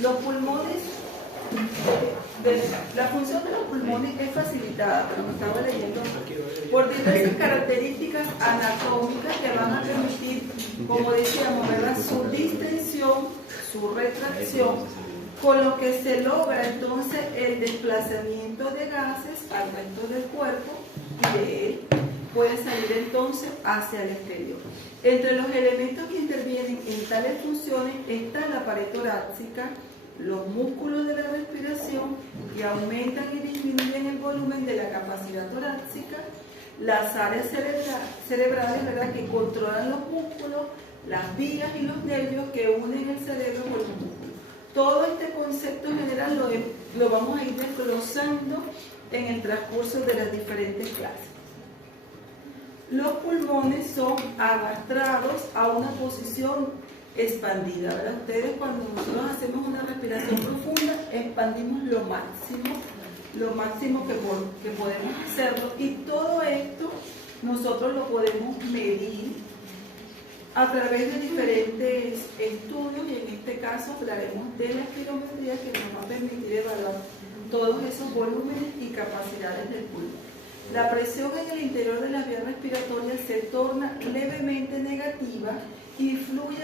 Los pulmones, la función de los pulmones es facilitada, pero me estaba leyendo, por diversas características anatómicas que van a permitir, como decíamos, ¿verdad?, su distensión, su retracción, con lo que se logra entonces el desplazamiento de gases al resto del cuerpo y de él puede salir entonces hacia el exterior. Entre los elementos que intervienen en tales funciones está la pared torácica, los músculos de la respiración que aumentan y disminuyen el volumen de la capacidad torácica, las áreas cerebrales, ¿verdad?, que controlan los músculos, las vías y los nervios que unen el cerebro con los músculos. Todo este concepto general lo vamos a ir desglosando en el transcurso de las diferentes clases. Los pulmones son arrastrados a una posición expandida, ¿verdad? Ustedes, cuando nosotros hacemos una respiración profunda, expandimos lo máximo que podemos hacerlo, y todo esto nosotros lo podemos medir a través de diferentes estudios, y en este caso hablaremos de la espirometría, que nos va a permitir evaluar todos esos volúmenes y capacidades del pulmón. La presión en el interior de las vías respiratorias se torna levemente negativa y fluye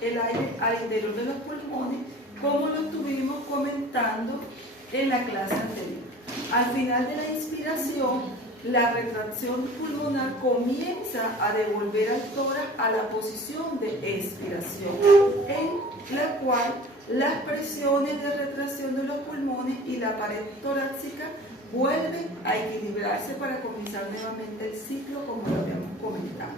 el aire al interior de los pulmones, como lo estuvimos comentando en la clase anterior. Al final de la inspiración, la retracción pulmonar comienza a devolver al tórax a la posición de expiración, en la cual las presiones de retracción de los pulmones y la pared torácica vuelven a equilibrarse para comenzar nuevamente el ciclo, como lo habíamos comentado.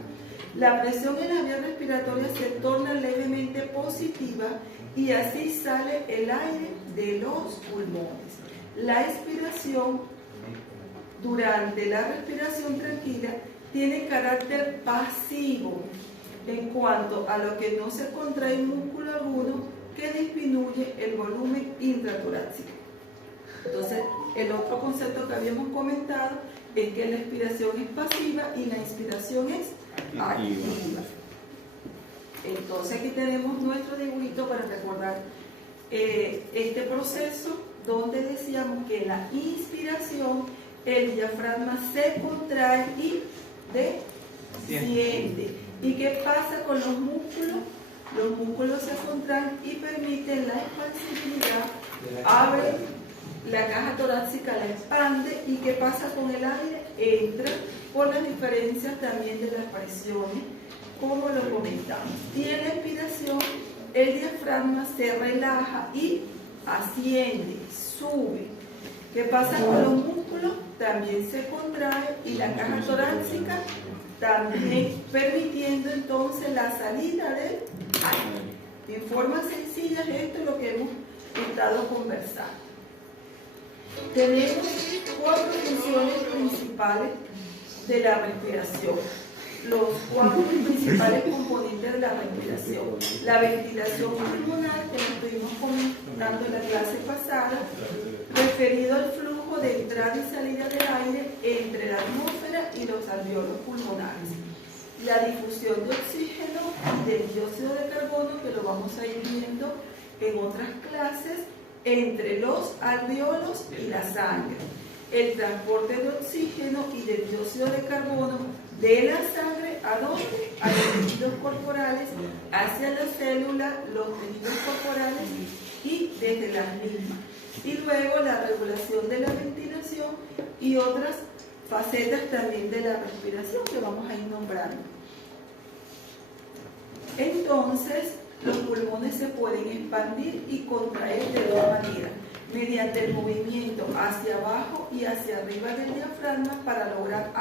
La presión en las vías respiratorias se torna levemente positiva y así sale el aire de los pulmones. La expiración durante la respiración tranquila tiene carácter pasivo en cuanto a lo que no se contrae músculo alguno, que disminuye el volumen intratorácico. Entonces, el otro concepto que habíamos comentado es que la expiración es pasiva y la inspiración es activa. Entonces, aquí tenemos nuestro dibujito para recordar este proceso, donde decíamos que en la inspiración el diafragma se contrae y desciende. ¿Y qué pasa con los músculos? Los músculos se contraen y permiten la expansibilidad, abren la caja torácica, la expande. ¿Y qué pasa con el aire? Entra por las diferencias también de las presiones, como lo comentamos. Y en la expiración el diafragma se relaja y asciende, sube. ¿Qué pasa con los músculos? También se contrae, y la caja torácica también, permitiendo entonces la salida del aire. En forma sencilla, esto es lo que hemos estado conversando. Tenemos 4 funciones principales de la respiración. Los 4 principales componentes de la respiración: la ventilación pulmonar, que lo estuvimos comentando en la clase pasada, referido al flujo de entrada y salida del aire entre la atmósfera y los alveolos pulmonares; la difusión de oxígeno y del dióxido de carbono, que lo vamos a ir viendo en otras clases, entre los alveolos y la sangre; el transporte de oxígeno y del dióxido de carbono de la sangre a dónde, a los tejidos corporales, hacia la célula, los tejidos corporales y desde las mismas; y luego la regulación de la ventilación y otras facetas también de la respiración que vamos a ir nombrando. Entonces, los pulmones se pueden expandir y contraer de 2 maneras: mediante el movimiento hacia abajo y hacia arriba del diafragma para lograr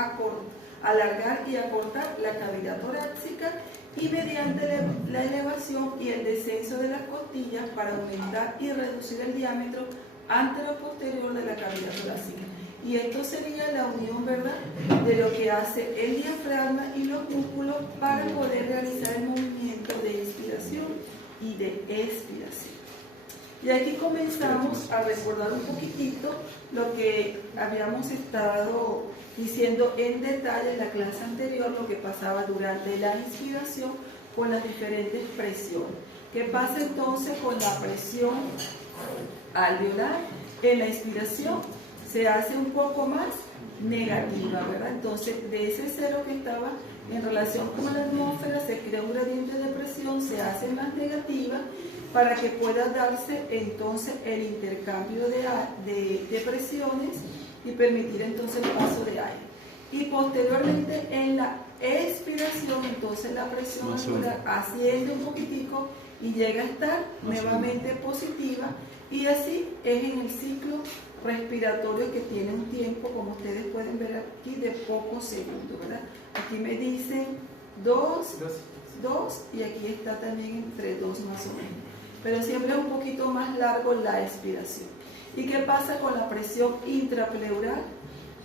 alargar y acortar la cavidad torácica, y mediante la elevación y el descenso de las costillas para aumentar y reducir el diámetro anterior-posterior de la cavidad torácica. Y esto sería la unión, ¿verdad?, de lo que hace el diafragma y los músculos para poder realizar el movimiento de inspiración y de expiración. Y aquí comenzamos a recordar un poquitito lo que habíamos estado diciendo en detalle en la clase anterior, lo que pasaba durante la inspiración con las diferentes presiones. ¿Qué pasa entonces con la presión alveolar? En la inspiración se hace un poco más negativa, ¿verdad? Entonces, de ese cero que estaba en relación con la atmósfera, se crea un gradiente de presión, se hace más negativa para que pueda darse entonces el intercambio de presiones y permitir entonces el paso de aire. Y posteriormente en la expiración, entonces la presión alveolar asciende un poquitico y llega a estar nuevamente positiva, y así es en el ciclo respiratorio, que tiene un tiempo, como ustedes pueden ver aquí, de pocos segundos, ¿verdad? Aquí me dicen 2 y aquí está también entre 2 más o menos, pero siempre es un poquito más largo la expiración. ¿Y qué pasa con la presión intrapleural?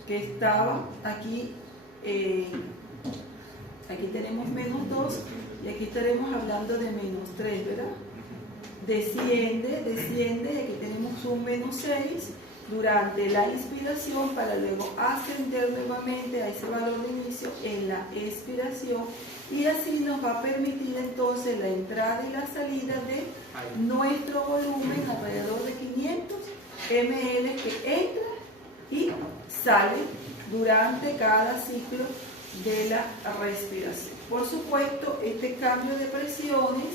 Que estaba aquí, aquí tenemos -2 y aquí estaremos hablando de -3, ¿verdad? Desciende, y aquí tenemos un -6 durante la inspiración para luego ascender nuevamente a ese valor de inicio en la expiración, y así nos va a permitir entonces la entrada y la salida de nuestro volumen alrededor de 500 ml que entra y sale durante cada ciclo de la respiración. Por supuesto, este cambio de presiones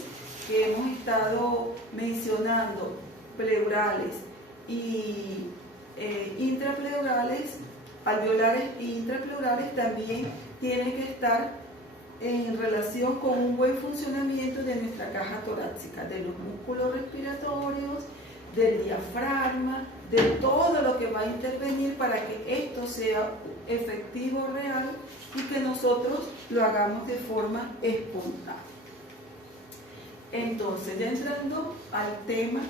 que hemos estado mencionando, pleurales y intrapleurales, alveolares e intrapleurales, también tienen que estar en relación con un buen funcionamiento de nuestra caja torácica, de los músculos respiratorios, del diafragma, de todo lo que va a intervenir para que esto sea efectivo, real, y que nosotros lo hagamos de forma espontánea. Entonces, ya entrando al tema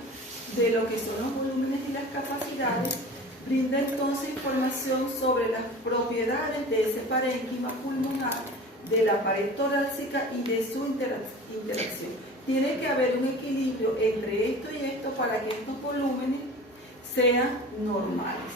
de lo que son los volúmenes y las capacidades, brinda entonces información sobre las propiedades de ese parénquima pulmonar, de la pared torácica y de su interacción. Tiene que haber un equilibrio entre esto y esto para que estos volúmenes sean normales.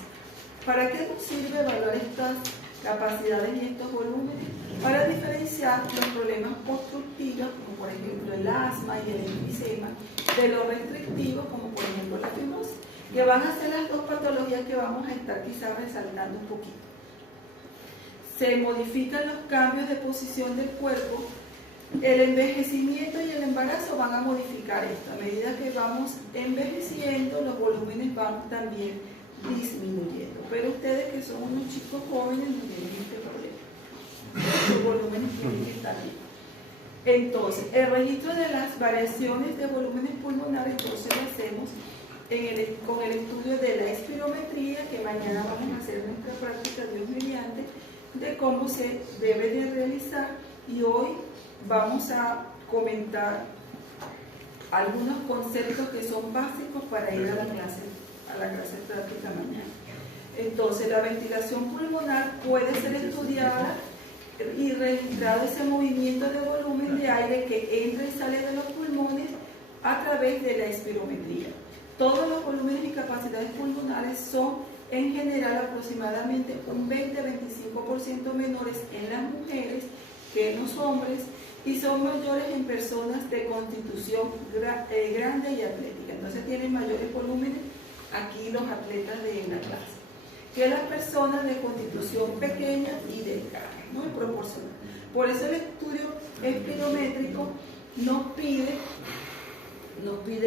¿Para qué nos sirve evaluar estas capacidades y estos volúmenes? Para diferenciar los problemas obstructivos, como por ejemplo el asma y el enfisema, de los restrictivos, como por ejemplo la fibrosis, que van a ser las dos patologías que vamos a estar quizás resaltando un poquito. Se modifican los cambios de posición del cuerpo. El envejecimiento y el embarazo van a modificar esto. A medida que vamos envejeciendo, los volúmenes van también disminuyendo. Pero ustedes, que son unos chicos jóvenes, no tienen este problema. Los volúmenes tienen que estar bien. Entonces, el registro de las variaciones de volúmenes pulmonares, entonces lo hacemos con el estudio de la espirometría, que mañana vamos a hacer nuestra práctica, Dios mediante, de cómo se debe de realizar, y hoy vamos a comentar algunos conceptos que son básicos para ir a la clase práctica mañana. Entonces, la ventilación pulmonar puede ser estudiada y registrado ese movimiento de volumen de aire que entra y sale de los pulmones a través de la espirometría. Todos los volúmenes y capacidades pulmonares son en general aproximadamente un 20-25% menores en las mujeres que en los hombres, y son mayores en personas de constitución grande y atlética. Entonces tienen mayores volúmenes aquí los atletas de la clase que las personas de constitución pequeña y delgada, ¿no? Es proporcional. Por eso el estudio espirométrico nos pide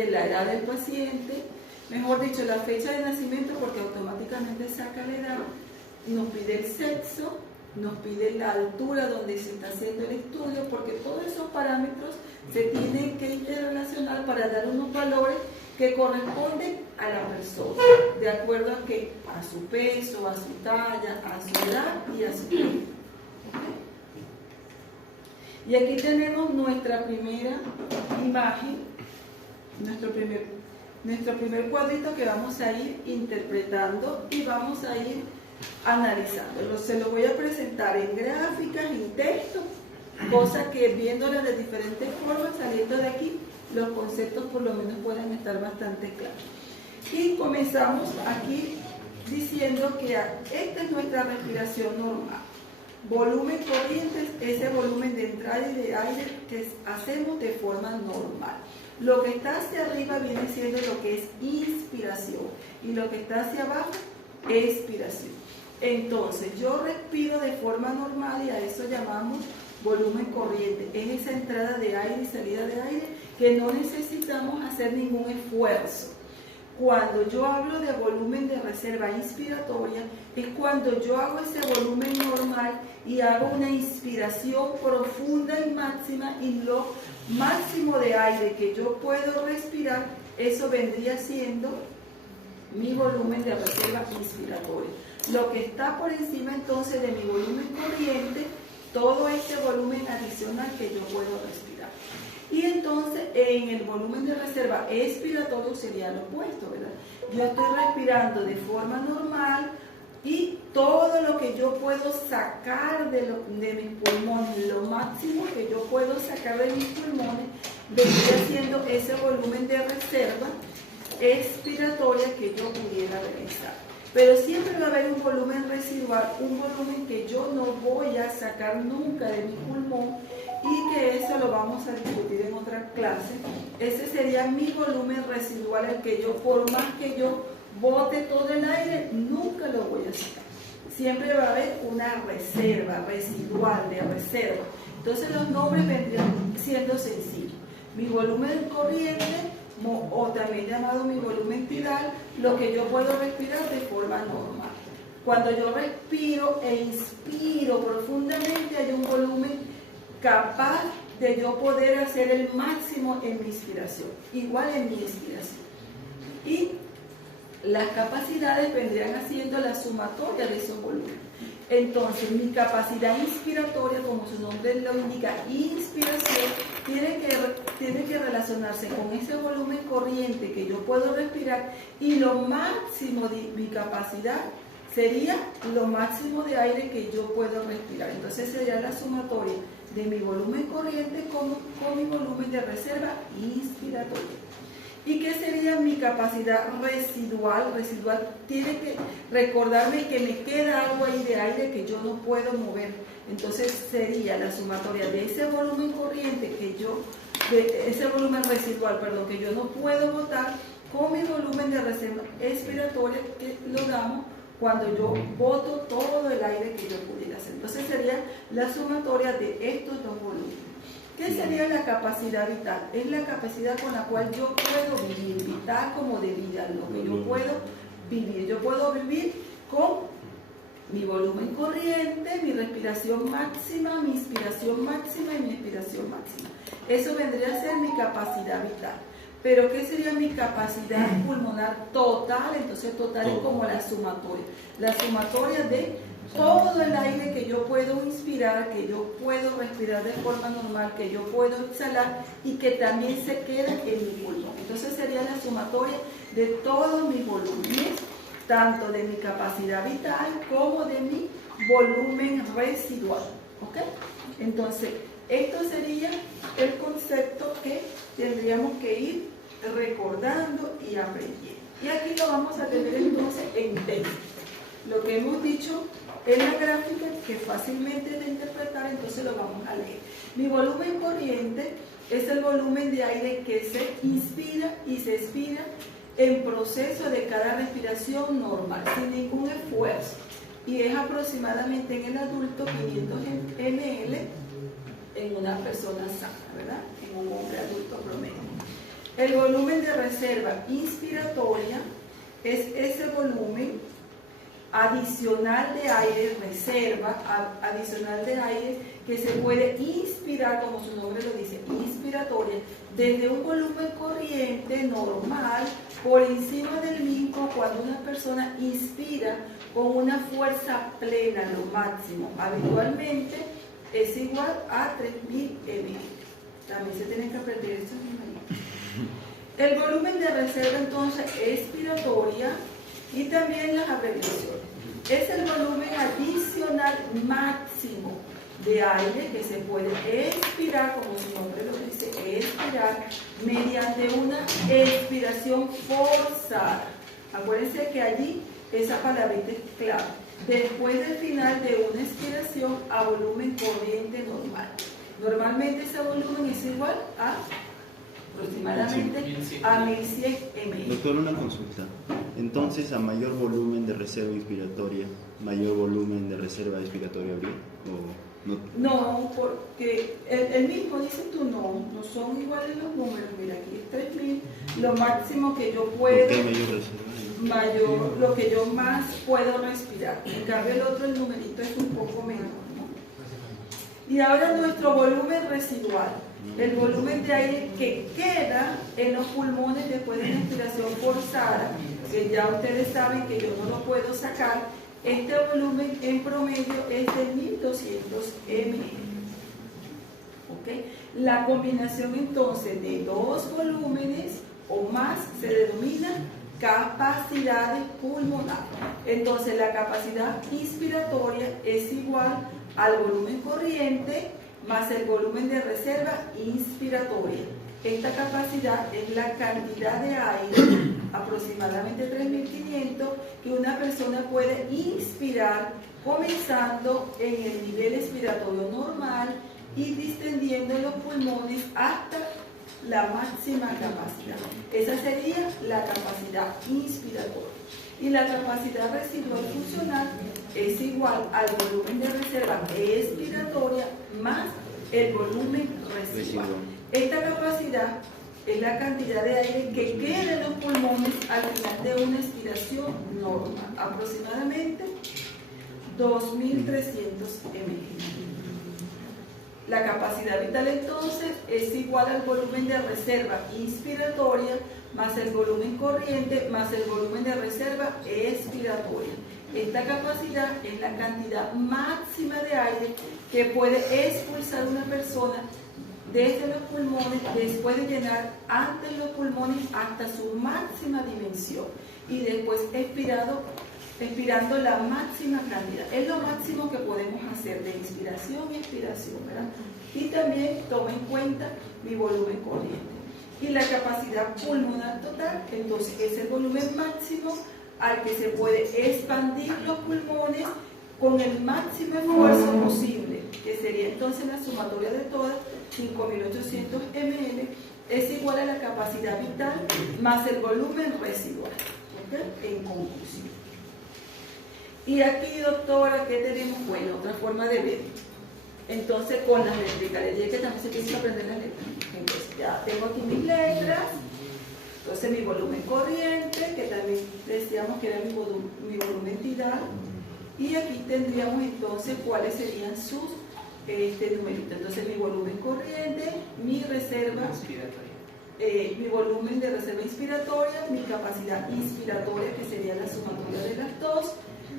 la edad del paciente, mejor dicho, la fecha de nacimiento, porque automáticamente saca la edad, nos pide el sexo, nos pide la altura donde se está haciendo el estudio, porque todos esos parámetros se tienen que interrelacionar para dar unos valores que corresponden a la persona, de acuerdo a su peso, a su talla, a su edad y a su tiempo. ¿Okay? Y aquí tenemos nuestra primera imagen, nuestro primer cuadrito que vamos a ir interpretando y vamos a ir analizando. Se lo voy a presentar en gráficas, en texto, cosa que viéndola de diferentes formas, saliendo de aquí, los conceptos por lo menos pueden estar bastante claros. Y comenzamos aquí diciendo que esta es nuestra respiración normal. Volumen corriente es ese volumen de entrada y de aire que hacemos de forma normal. Lo que está hacia arriba viene siendo lo que es inspiración y lo que está hacia abajo, expiración. Entonces, yo respiro de forma normal y a eso llamamos volumen corriente. Es esa entrada de aire y salida de aire que no necesitamos hacer ningún esfuerzo. Cuando yo hablo de volumen de reserva inspiratoria, es cuando yo hago ese volumen normal y hago una inspiración profunda y máxima, y lo máximo de aire que yo puedo respirar, eso vendría siendo mi volumen de reserva inspiratoria. Lo que está por encima entonces de mi volumen corriente, todo este volumen adicional que yo puedo respirar. Y entonces en el volumen de reserva expiratorio sería lo opuesto, ¿verdad? Yo estoy respirando de forma normal y todo lo que yo puedo sacar de mis pulmones, lo máximo que yo puedo sacar de mis pulmones, vendría siendo ese volumen de reserva expiratoria que yo pudiera realizar. Pero siempre va a haber un volumen residual, un volumen que yo no voy a sacar nunca de mi pulmón, y que eso lo vamos a discutir en otra clase. Ese sería mi volumen residual, el que yo, por más que yo bote todo el aire, nunca lo voy a sacar. Siempre va a haber una reserva residual, de reserva. Entonces los nombres vendrían siendo sencillos. Mi volumen corriente, o también llamado mi volumen tidal, lo que yo puedo respirar de forma normal. Cuando yo respiro e inspiro profundamente, hay un volumen capaz de yo poder hacer el máximo en mi inspiración, igual en mi expiración. Y las capacidades vendrían haciendo la sumatoria de esos volúmenes. Entonces, mi capacidad inspiratoria, como su nombre lo indica, inspiración, tiene que relacionarse con ese volumen corriente que yo puedo respirar, y lo máximo de mi capacidad sería lo máximo de aire que yo puedo respirar. Entonces sería la sumatoria de mi volumen corriente con mi volumen de reserva inspiratoria. ¿Y qué sería mi capacidad residual? Residual tiene que recordarme que me queda algo ahí de aire que yo no puedo mover. Entonces sería la sumatoria de ese volumen corriente de ese volumen residual, perdón, que yo no puedo botar, con mi volumen de reserva expiratoria, que lo damos cuando yo boto todo el aire que yo pudiera hacer. Entonces sería la sumatoria de estos dos volúmenes. ¿Qué sería la capacidad vital? Es la capacidad con la cual yo puedo vivir, vital como de vida, lo que yo puedo vivir. Yo puedo vivir con mi volumen corriente, mi respiración máxima, mi inspiración máxima y mi expiración máxima. Eso vendría a ser mi capacidad vital. Pero ¿qué sería mi capacidad pulmonar total? Entonces total es como la sumatoria de todo el aire que yo puedo inspirar, que yo puedo respirar de forma normal, que yo puedo exhalar y que también se queda en mi pulmón. Entonces sería la sumatoria de todos mis volúmenes, tanto de mi capacidad vital como de mi volumen residual. ¿Ok? Entonces, esto sería el concepto que tendríamos que ir recordando y aprendiendo. Y aquí lo vamos a tener entonces en texto. Lo que hemos dicho en la gráfica, que fácilmente de interpretar, entonces lo vamos a leer. Mi volumen corriente es el volumen de aire que se inspira y se expira en proceso de cada respiración normal, sin ningún esfuerzo. Y es aproximadamente en el adulto 500 ml en una persona sana, ¿verdad? En un hombre adulto promedio. El volumen de reserva inspiratoria es ese volumen adicional de aire, reserva adicional de aire, que se puede inspirar, como su nombre lo dice, inspiratoria, desde un volumen corriente normal por encima del mismo, cuando una persona inspira con una fuerza plena, lo máximo. Habitualmente es igual a 3000 ml. También se tienen que aprender estos numeritos. El volumen de reserva entonces expiratoria, y también las abreviaciones. Es el volumen adicional máximo de aire que se puede expirar, como su nombre lo dice, expirar, mediante una expiración forzada. Acuérdense que allí esa palabrita es clave. Después del final de una expiración a volumen corriente normal. Normalmente ese volumen es igual a aproximadamente a 1100 ml. Doctor, una consulta. Entonces, a mayor volumen de reserva inspiratoria, mayor volumen de reserva expiratoria habría, ¿o no? No, porque el mismo dice tú, no son iguales los números. Mira, aquí es 3000, lo máximo que yo puedo. ¿Por qué mayor reserva? Lo que yo más puedo respirar. En cambio, el otro, el numerito es un poco menor, ¿no? Y ahora nuestro volumen residual, el volumen de aire que queda en los pulmones después de una inspiración forzada, que ya ustedes saben que yo no lo puedo sacar. Este volumen en promedio es de 1200 ml. ¿Okay? La combinación entonces de dos volúmenes o más se denomina capacidades pulmonares. Entonces la capacidad inspiratoria es igual al volumen corriente más el volumen de reserva inspiratoria. Esta capacidad es la cantidad de aire, aproximadamente 3500, que una persona puede inspirar comenzando en el nivel expiratorio normal y distendiendo los pulmones hasta la máxima capacidad. Esa sería la capacidad inspiratoria. Y la capacidad residual funcional es igual al volumen de reserva expiratoria más el volumen residual. Esta capacidad es la cantidad de aire que queda en los pulmones al final de una expiración normal, aproximadamente 2300 ml. La capacidad vital entonces es igual al volumen de reserva inspiratoria más el volumen corriente más el volumen de reserva expiratoria. Esta capacidad es la cantidad máxima de aire que puede expulsar una persona desde los pulmones después de llenar antes los pulmones hasta su máxima dimensión y después expirando la máxima cantidad. Es lo máximo que podemos hacer de inspiración y expiración, ¿verdad? Y también toma en cuenta mi volumen corriente. Y la capacidad pulmonar total, entonces es el volumen máximo al que se puede expandir los pulmones con el máximo esfuerzo posible, que sería entonces la sumatoria de todas, 5800 ml, es igual a la capacidad vital más el volumen residual. ¿Okay? En conclusión. Y aquí, doctora, ¿qué tenemos? Bueno, otra forma de ver. Entonces, con las verticales, ya que también se tiene que aprender las letras. Entonces, ya tengo aquí mis letras. Entonces, mi volumen corriente, que también decíamos que era mi volumen tidal. Y aquí tendríamos entonces cuáles serían sus numeritos. Entonces, mi volumen corriente, mi reserva mi volumen de reserva inspiratoria, mi capacidad inspiratoria, que sería la sumatoria de las dos,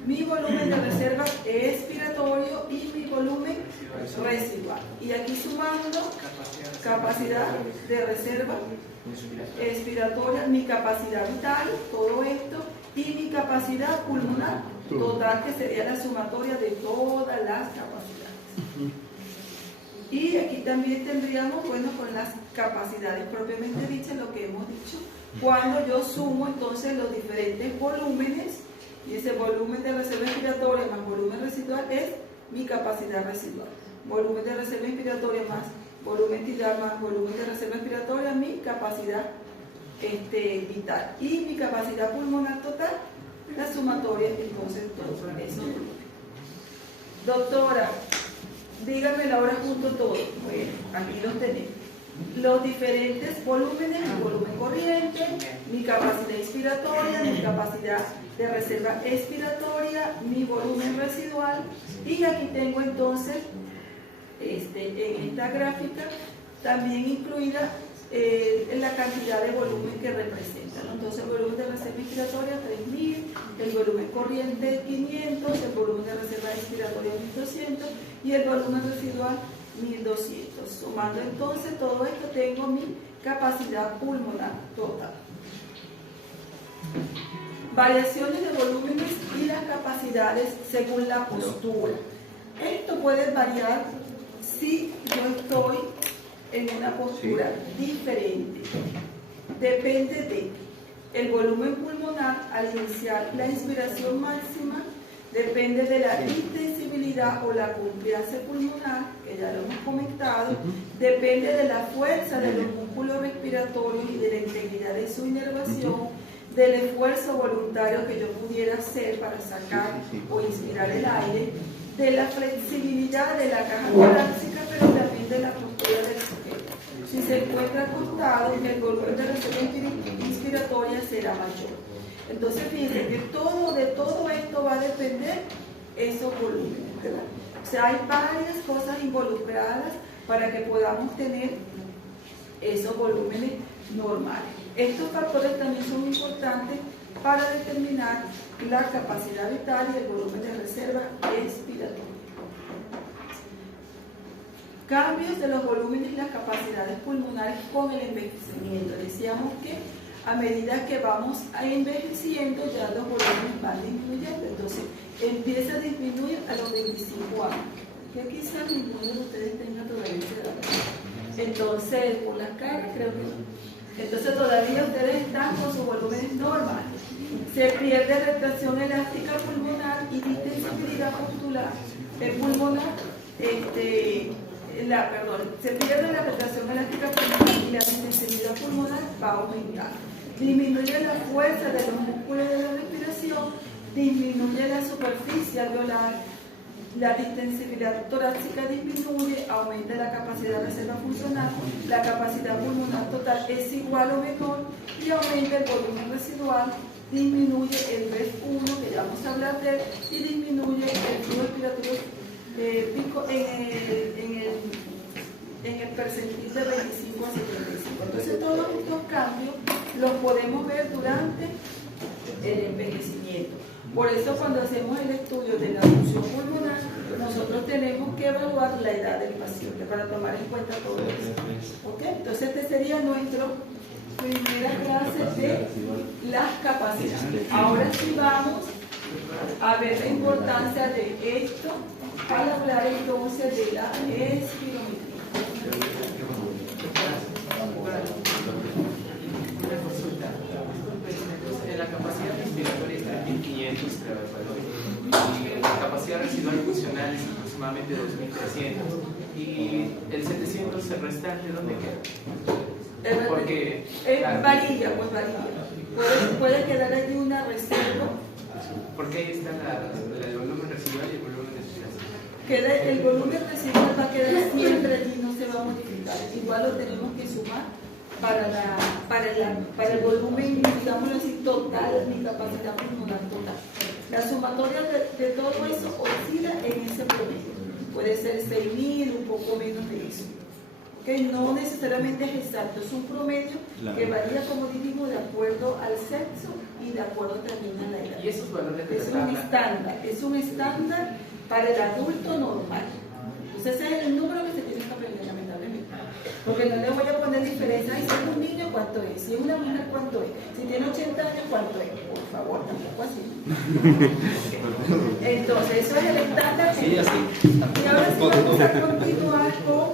mi volumen de reserva expiratorio y mi volumen residual. Y aquí sumando capacidad de reserva expiratoria, mi capacidad vital, todo esto, y mi capacidad pulmonar total, que sería la sumatoria de todas las capacidades. Y aquí también tendríamos, bueno, con las capacidades propiamente dichas, lo que hemos dicho, cuando yo sumo entonces los diferentes volúmenes, y ese volumen de reserva inspiratoria más volumen residual es mi capacidad residual. Volumen de reserva inspiratoria más volumen tidal más volumen de reserva inspiratoria, mi capacidad vital. Y mi capacidad pulmonar total, la sumatoria entonces todo eso. Doctora, díganme ahora junto todo. Bueno, aquí los tenemos. Los diferentes volúmenes, mi volumen corriente, mi capacidad inspiratoria, mi capacidad de reserva expiratoria, mi volumen residual, y aquí tengo entonces en esta gráfica también incluida la cantidad de volumen que representa, ¿no? Entonces el volumen de reserva inspiratoria 3000, el volumen corriente 500, el volumen de reserva expiratoria 1200 y el volumen residual 1200. Sumando entonces todo esto tengo mi capacidad pulmonar total. Variaciones de volúmenes y las capacidades según la postura. Esto puede variar si yo estoy en una postura diferente. Depende de el volumen pulmonar al iniciar la inspiración máxima, depende de la intensibilidad o la confianza pulmonar, que ya lo hemos comentado, depende de la fuerza de los músculos respiratorios y de la integridad de su inervación, del esfuerzo voluntario que yo pudiera hacer para sacar o inspirar el aire, de la flexibilidad de la caja torácica, pero también de la postura del sujeto. Si se encuentra acostado, el volumen de reserva inspiratoria será mayor. Entonces, fíjense que de todo esto va a depender esos volúmenes, ¿verdad? O sea, hay varias cosas involucradas para que podamos tener esos volúmenes normales. Estos factores también son importantes para determinar la capacidad vital y el volumen de reserva expiratoria. Cambios de los volúmenes y las capacidades pulmonares con el envejecimiento. Decíamos que a medida que vamos envejeciendo ya los volúmenes van disminuyendo, entonces empieza a disminuir a los 25 años, que quizás ninguno de ustedes tenga todavía esa edad. Entonces, por las caras creo que no. Entonces todavía ustedes están con sus volúmenes normales. Se pierde retracción elástica pulmonar y distensibilidad pulmonar, se pierde la retracción elástica pulmonar y la distensibilidad pulmonar va a aumentar. Disminuye la fuerza de los músculos de la respiración, disminuye la superficie alveolar, la distensibilidad torácica disminuye, aumenta la capacidad de reserva funcional, la capacidad pulmonar total es igual o menor y aumenta el volumen residual, disminuye el BEF1, que ya vamos a hablar de él, y disminuye el flujo respiratorio pico en el percentil de 25 a 75. Entonces todos estos cambios los podemos ver durante el envejecimiento. Por eso cuando hacemos el estudio de la función pulmonar, nosotros tenemos que evaluar la edad del paciente para tomar en cuenta todo eso. ¿Okay? Entonces este sería nuestro primera clase de las capacidades. Ahora sí vamos a ver la importancia de esto al hablar entonces de la espirometría. La capacidad respiratoria es 3.500 y la capacidad residual funcional es aproximadamente 2.300 y el 700 el restante, ¿dónde queda? Porque varía. Puede quedar allí una reserva. Porque ahí está el volumen residual y el volumen de expiración. El volumen residual va a quedar siempre allí, no se va a modificar. Igual lo tenemos que sumar para el volumen, digámoslo así, total, mi capacidad pulmonar total. La sumatoria de todo eso oscila en ese promedio. Puede ser 6.000, un poco menos de eso. ¿Okay? No necesariamente es exacto, es un promedio que varía, como dijimos, de acuerdo al sexo y de acuerdo también a la edad. ¿Y esos valores Es un estándar para el adulto normal. Entonces ese es el número que se tiene que aprender, lamentablemente. Porque no le voy a poner diferencia. Si es un niño, ¿cuánto es? Si es una mujer, ¿cuánto es? Si tiene 80 años, ¿cuánto es? Por favor, tampoco así. Entonces, eso es el estándar. Sí, así. Y ahora sí vamos a continuar con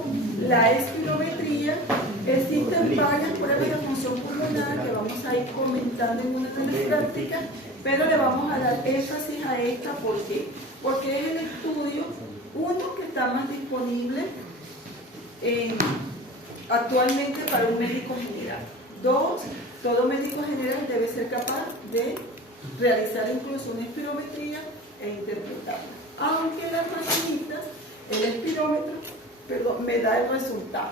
la espirometría. Existen varias pruebas de función pulmonar que vamos a ir comentando en una de las prácticas, pero le vamos a dar énfasis a esta. ¿Por qué? Porque es el estudio, uno, que está más disponible actualmente para un médico general. Dos, todo médico general debe ser capaz de realizar incluso una espirometría e interpretarla. Aunque las maquinitas, el espirómetro, me da el resultado,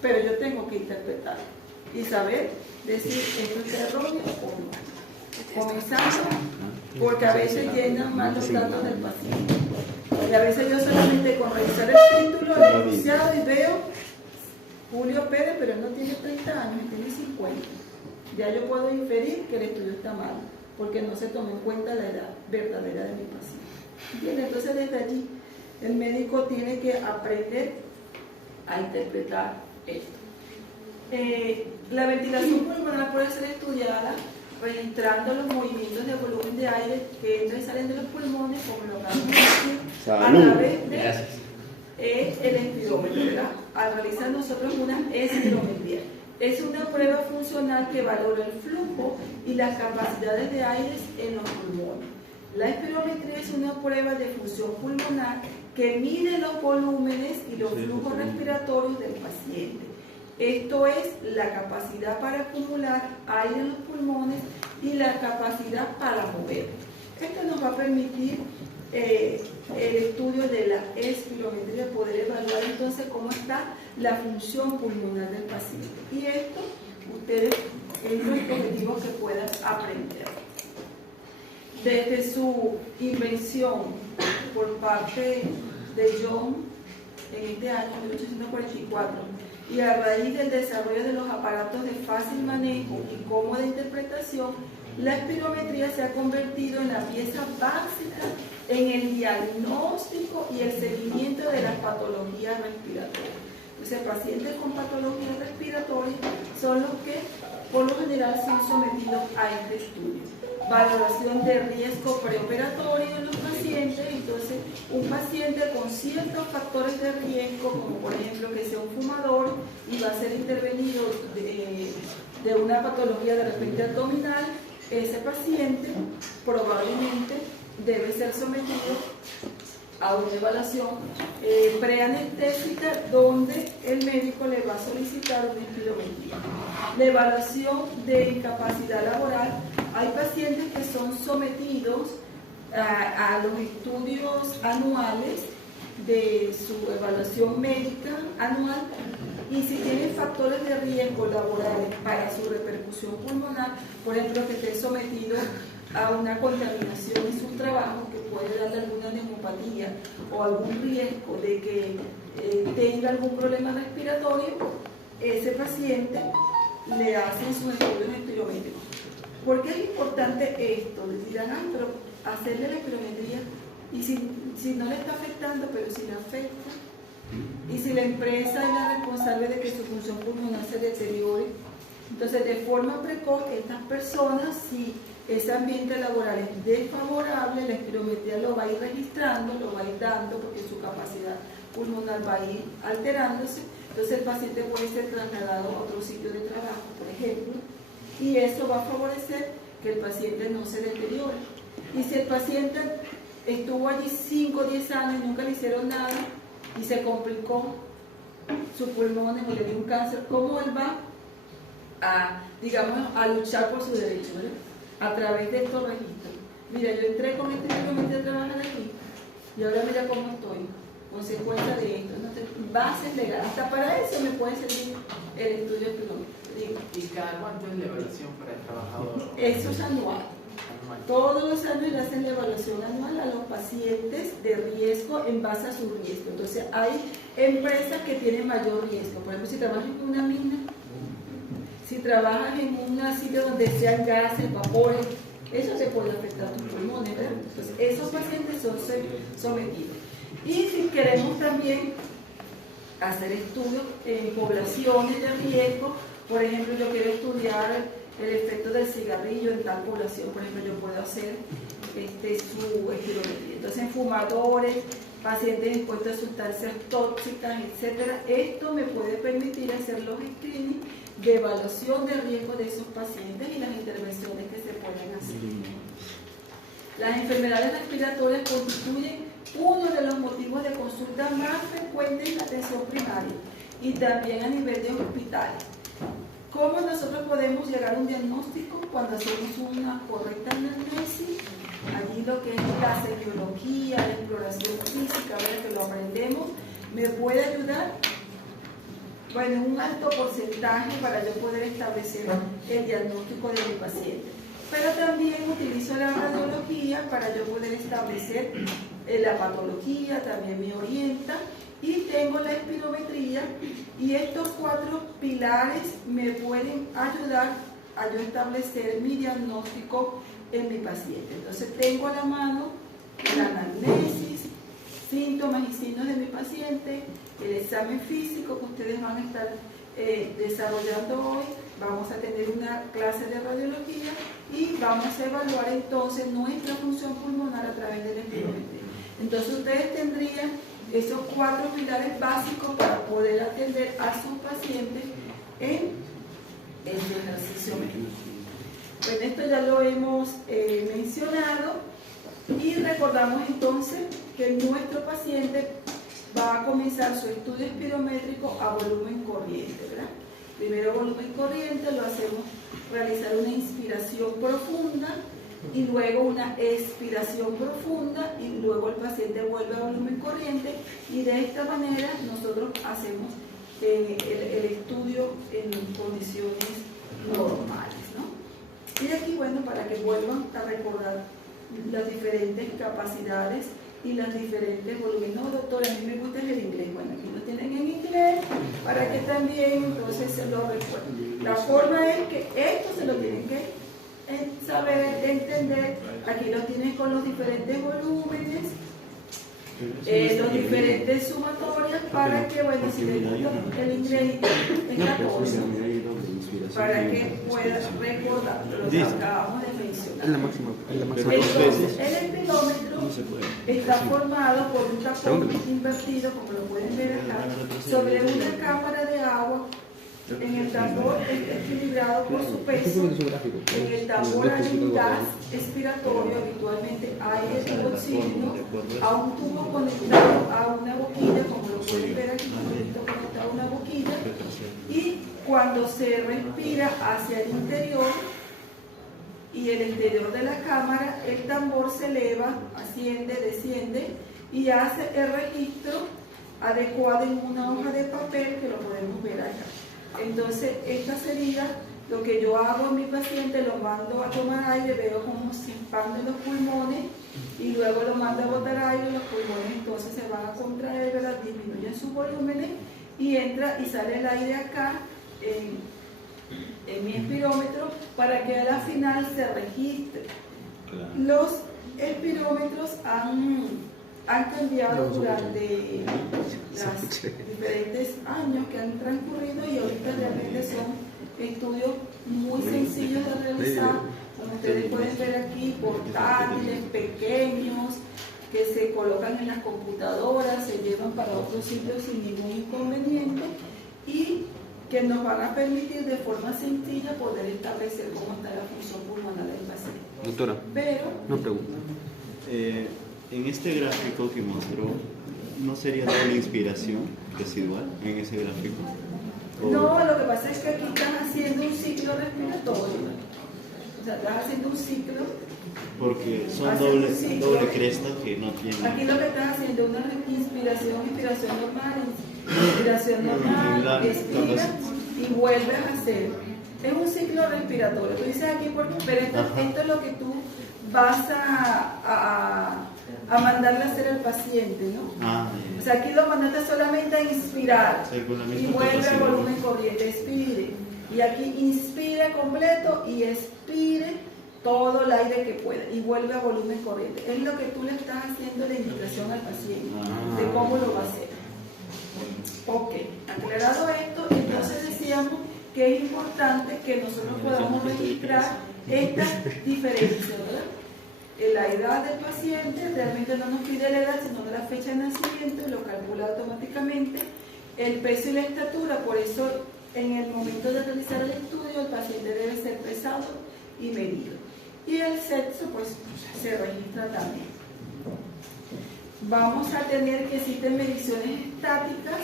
pero yo tengo que interpretarlo y saber decir esto es erróneo o no. Comenzando, porque a veces llenan mal los datos del paciente. Y a veces yo solamente con revisar el título, el enunciado y veo Julio Pérez, pero él no tiene 30 años, tiene 50. Ya yo puedo inferir que el estudio está mal, porque no se tomó en cuenta la edad verdadera de mi paciente. Bien, entonces desde allí el médico tiene que aprender a interpretar esto. La ventilación pulmonar puede ser estudiada registrando los movimientos de volumen de aire que entran y salen de los pulmones, como lo acabamos de decir, a través de el espirómetro, ¿verdad? Al realizar nosotros una espirometría. Es una prueba funcional que valora el flujo y las capacidades de aire en los pulmones. La espirometría es una prueba de función pulmonar que mide los volúmenes y los flujos respiratorios del paciente. Esto es la capacidad para acumular aire en los pulmones y la capacidad para mover. Esto nos va a permitir el estudio de la espirometría, poder evaluar entonces cómo está la función pulmonar del paciente. Y esto, ustedes, es nuestro objetivo que puedan aprender. Desde su invención por parte de John en este año 1844 y a raíz del desarrollo de los aparatos de fácil manejo y cómoda interpretación, la espirometría se ha convertido en la pieza básica en el diagnóstico y el seguimiento de las patologías respiratorias. Entonces, pacientes con patologías respiratorias son los que por lo general son sometidos a este estudio. Valoración de riesgo preoperatorio en los pacientes. Entonces, un paciente con ciertos factores de riesgo, como por ejemplo que sea un fumador y va a ser intervenido de una patología de repente abdominal, ese paciente probablemente debe ser sometido a una evaluación preanestésica donde el médico le va a solicitar una espirometría. La evaluación de incapacidad laboral. Hay pacientes que son sometidos a los estudios anuales de su evaluación médica anual, y si tienen factores de riesgo laborales para su repercusión pulmonar, por ejemplo que esté sometido a una contaminación en su trabajo que puede darle alguna neumopatía o algún riesgo de que tenga algún problema respiratorio, ese paciente le hacen sus estudios espirométricos. ¿Por qué es importante esto? Les dirán, pero hacerle la espirometría, y si no le está afectando, pero si le afecta, y si la empresa es la responsable de que su función pulmonar se deteriore, entonces de forma precoz estas personas, si ese ambiente laboral es desfavorable, la espirometría lo va a ir registrando, lo va a ir dando, porque su capacidad pulmonar va a ir alterándose. Entonces el paciente puede ser trasladado a otro sitio de trabajo, por ejemplo, y eso va a favorecer que el paciente no se deteriore. Y si el paciente estuvo allí 5 o 10 años y nunca le hicieron nada y se complicó sus pulmones o le dio un cáncer, ¿cómo él va a, digamos, a luchar por su derecho, ¿verdad? A través de estos registros? Mira, yo entré con este espirometría a trabajar aquí y ahora mira cómo estoy, consecuencia de esto. Entonces, bases legales, hasta para eso me puede servir el estudio espirométrico. ¿Y cada cuánto es la evaluación para el trabajador? Eso es anual. Todos los años le hacen la evaluación anual a los pacientes de riesgo en base a su riesgo. Entonces, hay empresas que tienen mayor riesgo. Por ejemplo, si trabajas en una mina, si trabajas en un sitio donde sean gases, vapores, eso se puede afectar a tus pulmones, ¿verdad? Entonces, esos pacientes son sometidos. Y si queremos también hacer estudios en poblaciones de riesgo, por ejemplo, yo quiero estudiar el efecto del cigarrillo en tal población, por ejemplo, yo puedo hacer su espirometría. Entonces, en fumadores, pacientes expuestos a sustancias tóxicas, etcétera, esto me puede permitir hacer los screenings de evaluación de riesgo de esos pacientes y las intervenciones que se pueden hacer. Las enfermedades respiratorias constituyen uno de los motivos de consulta más frecuentes en la atención primaria y también a nivel de hospitales. ¿Cómo nosotros podemos llegar a un diagnóstico? Cuando hacemos una correcta anamnesis, allí lo que es la semiología, la exploración física, ver que lo aprendemos, me puede ayudar, bueno, un alto porcentaje para yo poder establecer el diagnóstico de mi paciente. Pero también utilizo la radiología para yo poder establecer la patología, también me orienta, y tengo la espirometría, y estos 4 pilares me pueden ayudar a yo establecer mi diagnóstico en mi paciente. Entonces tengo a la mano la anamnesis, síntomas y signos de mi paciente, el examen físico que ustedes van a estar desarrollando hoy, vamos a tener una clase de radiología y vamos a evaluar entonces nuestra función pulmonar a través de la espirometría. Entonces ustedes tendrían esos 4 pilares básicos para poder atender a sus pacientes en este ejercicio médico. Pues esto ya lo hemos mencionado. Y recordamos entonces que nuestro paciente va a comenzar su estudio espirométrico a volumen corriente, ¿verdad? Primero volumen corriente, lo hacemos realizar una inspiración profunda y luego una expiración profunda y luego el paciente vuelve a volumen corriente y de esta manera nosotros hacemos el estudio en condiciones normales, ¿no? Y aquí, bueno, para que vuelvan a recordar las diferentes capacidades y los diferentes volúmenes. No, doctora, a mí me gusta el inglés. Bueno, aquí lo tienen en inglés para que también entonces se lo recuerden. La forma es que esto se lo tienen que saber, entender. Aquí lo tienen con los diferentes volúmenes, los diferentes sumatorias para que, bueno, si les gusta el inglés, esta cosa, para que puedas recordar lo que acabamos de mencionar. Entonces, el espirómetro está formado por un tapón invertido, como lo pueden ver acá, sobre una cámara de agua. En el tambor está equilibrado por su peso. En el tambor hay un gas expiratorio, habitualmente aire de oxígeno, a un tubo conectado a una boquilla, como lo pueden ver aquí, conectado a una boquilla. Y cuando se respira hacia el interior y el exterior de la cámara, el tambor se eleva, asciende, desciende y hace el registro adecuado en una hoja de papel que lo podemos ver acá. Entonces, esta sería lo que yo hago a mi paciente, lo mando a tomar aire, veo cómo se expanden los pulmones y luego lo mando a botar aire, los pulmones entonces se van a contraer, ¿verdad? Disminuyen sus volúmenes y entra y sale el aire acá en mi espirómetro para que a la final se registre. Los espirómetros han cambiado durante los diferentes años que han transcurrido y ahorita realmente son estudios muy sencillos de realizar, como ustedes pueden ver aquí, portátiles, pequeños, que se colocan en las computadoras, se llevan para otros sitios sin ningún inconveniente y que nos van a permitir de forma sencilla poder establecer cómo está la función pulmonar del paciente. Doctora, pero, una pregunta. En este gráfico que mostró, ¿no sería doble inspiración residual en ese gráfico? no, lo que pasa es que aquí estás haciendo un ciclo respiratorio. O sea, estás haciendo un ciclo. Porque son Hace doble cresta que no tienen. Aquí lo que estás haciendo es una inspiración normal, expira y vuelves a hacer. Es un ciclo respiratorio. Tú dices aquí, pero esto es lo que tú vas a mandarle a hacer al paciente, ¿no? O sea, aquí lo mandaste solamente a inspirar y vuelve a volumen corriente, expire. Y aquí inspire completo y expire todo el aire que pueda y vuelve a volumen corriente. Es lo que tú le estás haciendo la indicación al paciente de cómo lo va a hacer. Ok, aclarado esto, entonces decíamos que es importante que nosotros podamos registrar estas diferencias, ¿verdad? La edad del paciente realmente no nos pide la edad, sino la fecha de nacimiento, lo calcula automáticamente. El peso y la estatura, por eso en el momento de realizar el estudio el paciente debe ser pesado y medido. Y el sexo, pues se registra también. Vamos a tener que existen mediciones estáticas,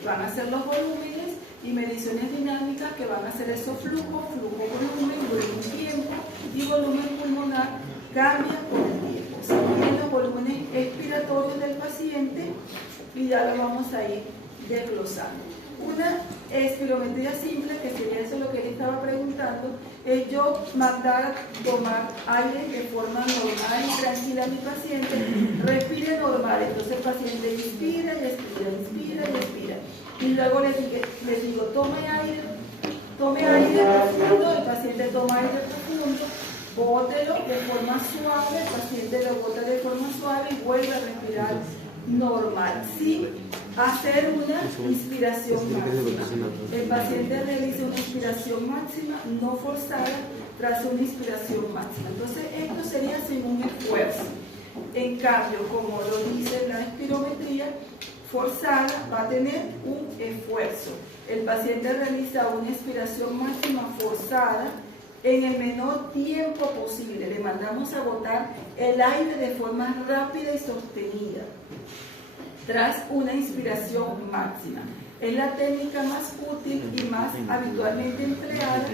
que van a ser los volúmenes, y mediciones dinámicas, que van a ser esos flujos, flujo-volumen, volumen-tiempo, y volumen pulmonar cambia con el tiempo. Se tienen los volúmenes expiratorios del paciente y ya lo vamos a ir desglosando. Una espirometría simple, que sería eso lo que él estaba preguntando, es yo mandar tomar aire de forma normal y tranquila a mi paciente, respire normal, entonces el paciente inspira y expira, inspira y expira. Y luego le digo, tome aire profundo, el paciente toma aire profundo, bótelo de forma suave, el paciente lo bota de forma suave y vuelve a respirar normal, sin hacer una inspiración máxima. El paciente realiza una inspiración máxima, no forzada, tras una inspiración máxima. Entonces, esto sería sin un esfuerzo. En cambio, como lo dice la espirometría forzada, va a tener un esfuerzo. El paciente realiza una inspiración máxima forzada, en el menor tiempo posible. Le mandamos a botar el aire de forma rápida y sostenida, tras una inspiración máxima. Es la técnica más útil y más habitualmente empleada,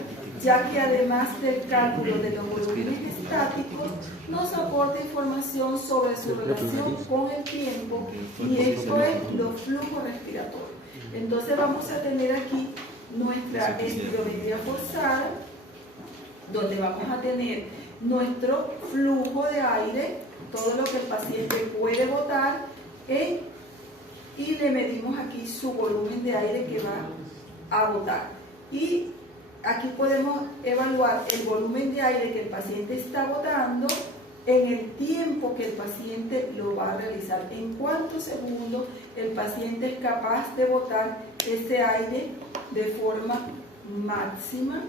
ya que además del cálculo de los volúmenes estáticos, nos aporta información sobre su relación con el tiempo, y esto es los flujos respiratorios. Entonces vamos a tener aquí nuestra espirometría forzada, donde vamos a tener nuestro flujo de aire, todo lo que el paciente puede botar, y le medimos aquí su volumen de aire que va a botar. Y aquí podemos evaluar el volumen de aire que el paciente está botando en el tiempo que el paciente lo va a realizar. En cuántos segundos el paciente es capaz de botar ese aire de forma máxima.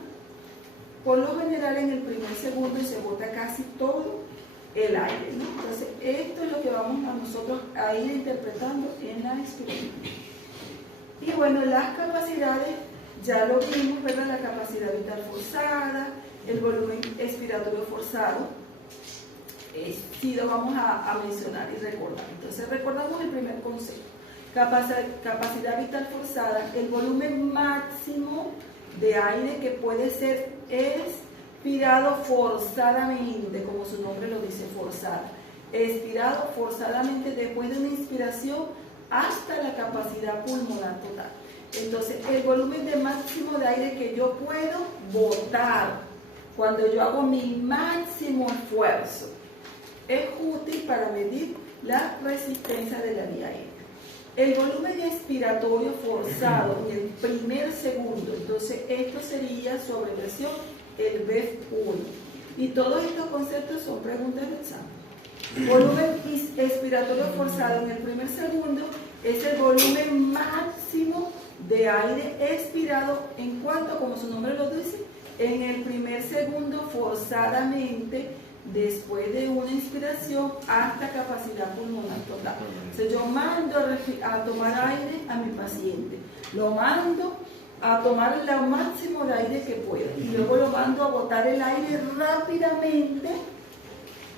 Por lo general en el primer segundo se bota casi todo el aire, ¿no? Entonces esto es lo que vamos a nosotros a ir interpretando en la espirometría. Y bueno, las capacidades ya lo vimos, ¿verdad? La capacidad vital forzada, el volumen expiratorio forzado, sí lo vamos a mencionar y recordar. Entonces recordamos el primer concepto. Capacidad vital forzada, el volumen máximo de aire que puede ser expirado forzadamente, como su nombre lo dice, forzada. Expirado forzadamente después de una inspiración hasta la capacidad pulmonar total. Entonces, el volumen de máximo de aire que yo puedo botar cuando yo hago mi máximo esfuerzo es útil para medir la resistencia de la vía aérea. El volumen expiratorio forzado en el primer segundo, entonces esto sería sobre presión, el BEF1. Y todos estos conceptos son preguntas de examen. Volumen expiratorio forzado en el primer segundo es el volumen máximo de aire expirado en cuanto, como su nombre lo dice, en el primer segundo forzadamente después de una inspiración hasta capacidad pulmonar total. Entonces yo mando a tomar aire a mi paciente, lo mando a tomar lo máximo de aire que pueda y luego lo mando a botar el aire rápidamente,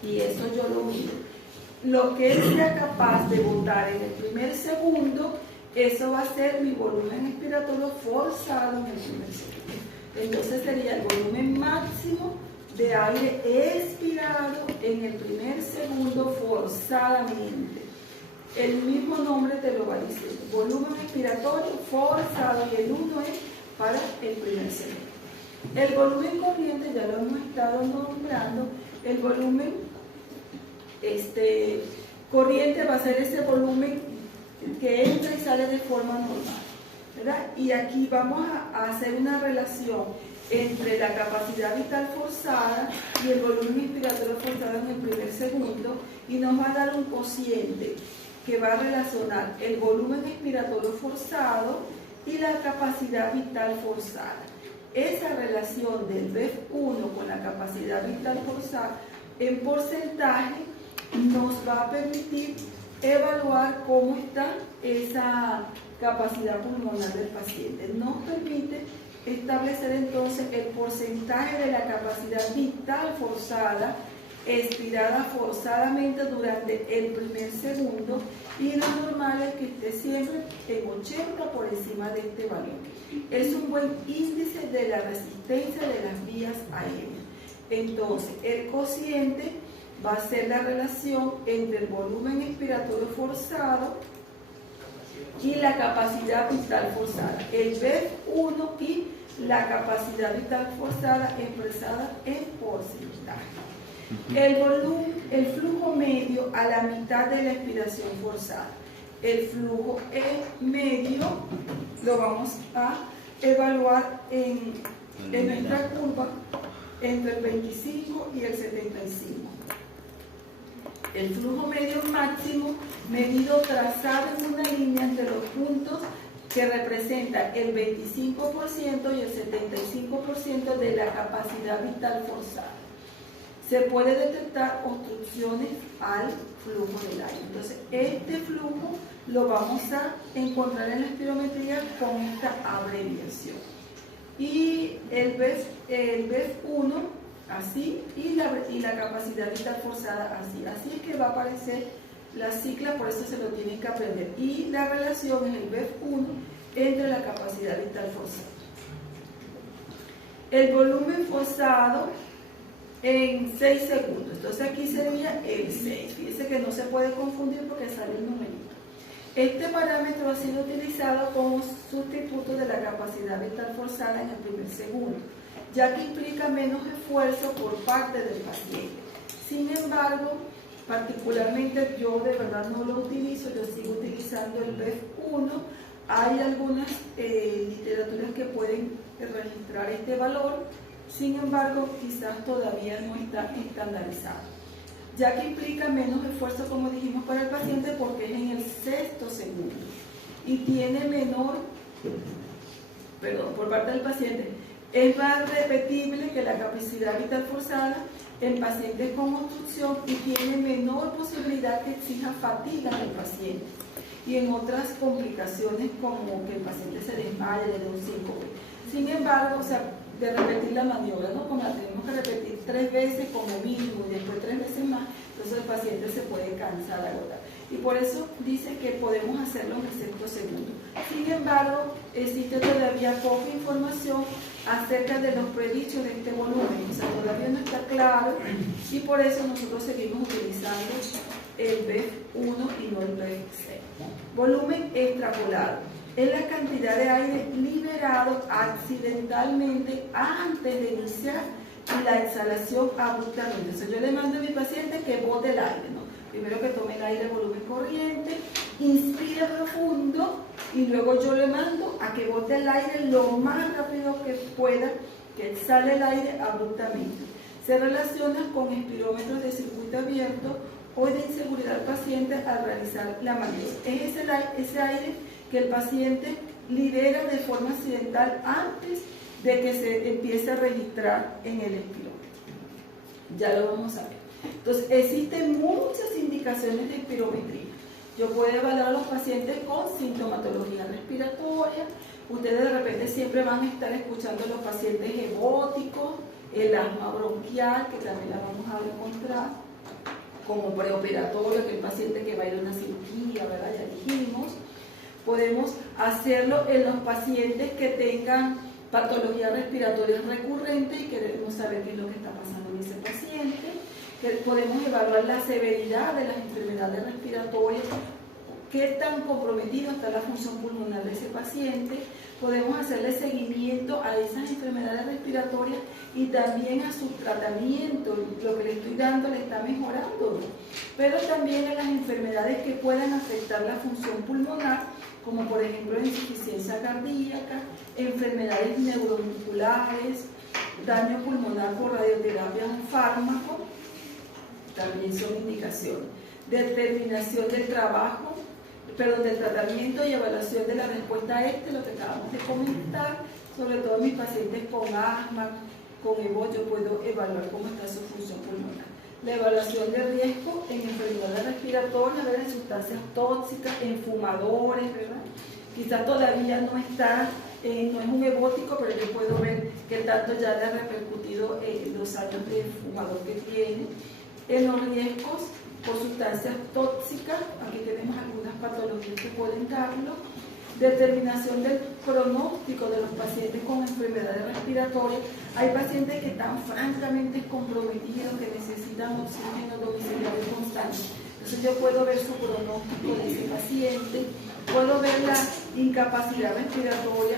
y eso yo lo mido. Lo que él sea capaz de botar en el primer segundo, eso va a ser mi volumen expiratorio forzado en el primer segundo. Entonces sería el volumen máximo de aire expirado en el primer segundo forzadamente. El mismo nombre te lo va diciendo, volumen expiratorio forzado, y el 1 es para el primer segundo. El volumen corriente ya lo hemos estado nombrando. El volumen corriente va a ser ese volumen que entra y sale de forma normal, ¿verdad? Y aquí vamos a hacer una relación entre la capacidad vital forzada y el volumen expiratorio forzado en el primer segundo, y nos va a dar un cociente que va a relacionar el volumen expiratorio forzado y la capacidad vital forzada. Esa relación del BEF1 con la capacidad vital forzada en porcentaje nos va a permitir evaluar cómo está esa capacidad pulmonar del paciente. Nos permite establecer entonces el porcentaje de la capacidad vital forzada expirada forzadamente durante el primer segundo, y lo normal es que esté siempre en 80 por encima de este valor. Es un buen índice de la resistencia de las vías aéreas. Entonces, el cociente va a ser la relación entre el volumen expiratorio forzado y la capacidad vital forzada, el BEF1 y la capacidad vital forzada expresada en porcentaje. El flujo medio a la mitad de la expiración forzada. El flujo medio lo vamos a evaluar en nuestra curva entre el 25 y el 75. El flujo medio máximo medido trazado en una línea entre los puntos que representa el 25% y el 75% de la capacidad vital forzada. Se puede detectar obstrucciones al flujo del aire. Entonces, este flujo lo vamos a encontrar en la espirometría con esta abreviación. y el BEF1 así, y la capacidad vital forzada así. Así es que va a aparecer la cicla, por eso se lo tienen que aprender. Y la relación es el BEF1 entre la capacidad vital forzada. El volumen forzado en 6 segundos. Entonces aquí sería el 6. Fíjense que no se puede confundir porque sale el numerito. Este parámetro ha sido utilizado como sustituto de la capacidad vital forzada en el primer segundo, ya que implica menos esfuerzo por parte del paciente. Sin embargo, particularmente yo de verdad no lo utilizo, yo sigo utilizando el BEF1. Hay algunas literaturas que pueden registrar este valor, sin embargo, quizás todavía no está estandarizado, ya que implica menos esfuerzo, como dijimos, para el paciente porque es en el 6º segundo y tiene menor, por parte del paciente, es más repetible que la capacidad vital forzada en pacientes con obstrucción y tiene menor posibilidad que exija fatiga del paciente y en otras complicaciones como que el paciente se desmaye, le dé un síncope. Sin embargo, de repetir la maniobra, ¿no? Como la tenemos que repetir 3 veces como mínimo y después 3 veces más, entonces el paciente se puede cansar, agotar. Y por eso dice que podemos hacerlo en el 6º segundo. Sin embargo, existe todavía poca información acerca de los predichos de este volumen, o sea, todavía no está claro y por eso nosotros seguimos utilizando el BEF1 y no el BEF6. Volumen extrapolado es la cantidad de aire liberado accidentalmente antes de iniciar la exhalación abruptamente. O sea, yo le mando a mi paciente que bote el aire, ¿no? Primero que tome el aire volumen corriente, inspire profundo y luego yo le mando a que bote el aire lo más rápido que pueda, que exhale el aire abruptamente. Se relaciona con espirómetros de circuito abierto o de inseguridad al paciente al realizar la maniobra. Es ese aire que el paciente libera de forma accidental antes de que se empiece a registrar en el espirómetro. Ya lo vamos a ver. Entonces, existen muchas indicaciones de espirometría. Yo puedo evaluar a los pacientes con sintomatología respiratoria. Ustedes de repente siempre van a estar escuchando a los pacientes ebóticos, el asma bronquial, que también la vamos a encontrar, como preoperatorio, que el paciente que va a ir a una cirugía, ¿verdad? Ya dijimos. Podemos hacerlo en los pacientes que tengan patología respiratoria recurrente y queremos saber qué es lo que está pasando en ese paciente. Que podemos evaluar la severidad de las enfermedades respiratorias, qué tan comprometida está la función pulmonar de ese paciente. Podemos hacerle seguimiento a esas enfermedades respiratorias y también a su tratamiento, lo que le estoy dando le está mejorando, pero también a las enfermedades que puedan afectar la función pulmonar, como por ejemplo la insuficiencia cardíaca, enfermedades neuromusculares, daño pulmonar por radioterapia o fármaco, también son indicaciones. Determinación del trabajo, del tratamiento y evaluación de la respuesta a lo que acabamos de comentar, sobre todo en mis pacientes con asma, con EVO, yo puedo evaluar cómo está su función pulmonar. La evaluación de riesgo en enfermedades respiratorias, en sustancias tóxicas, en fumadores, ¿verdad? Quizás todavía no está, no es un ebótico, pero yo puedo ver qué tanto ya le ha repercutido los años de fumador que tiene. En los riesgos por sustancias tóxicas, aquí tenemos algunas patologías que pueden darlo. Determinación del pronóstico de los pacientes con enfermedades respiratorias. Hay pacientes que están francamente comprometidos, que necesitan oxígeno domiciliario constante. Entonces yo puedo ver su pronóstico de ese paciente, puedo ver la incapacidad respiratoria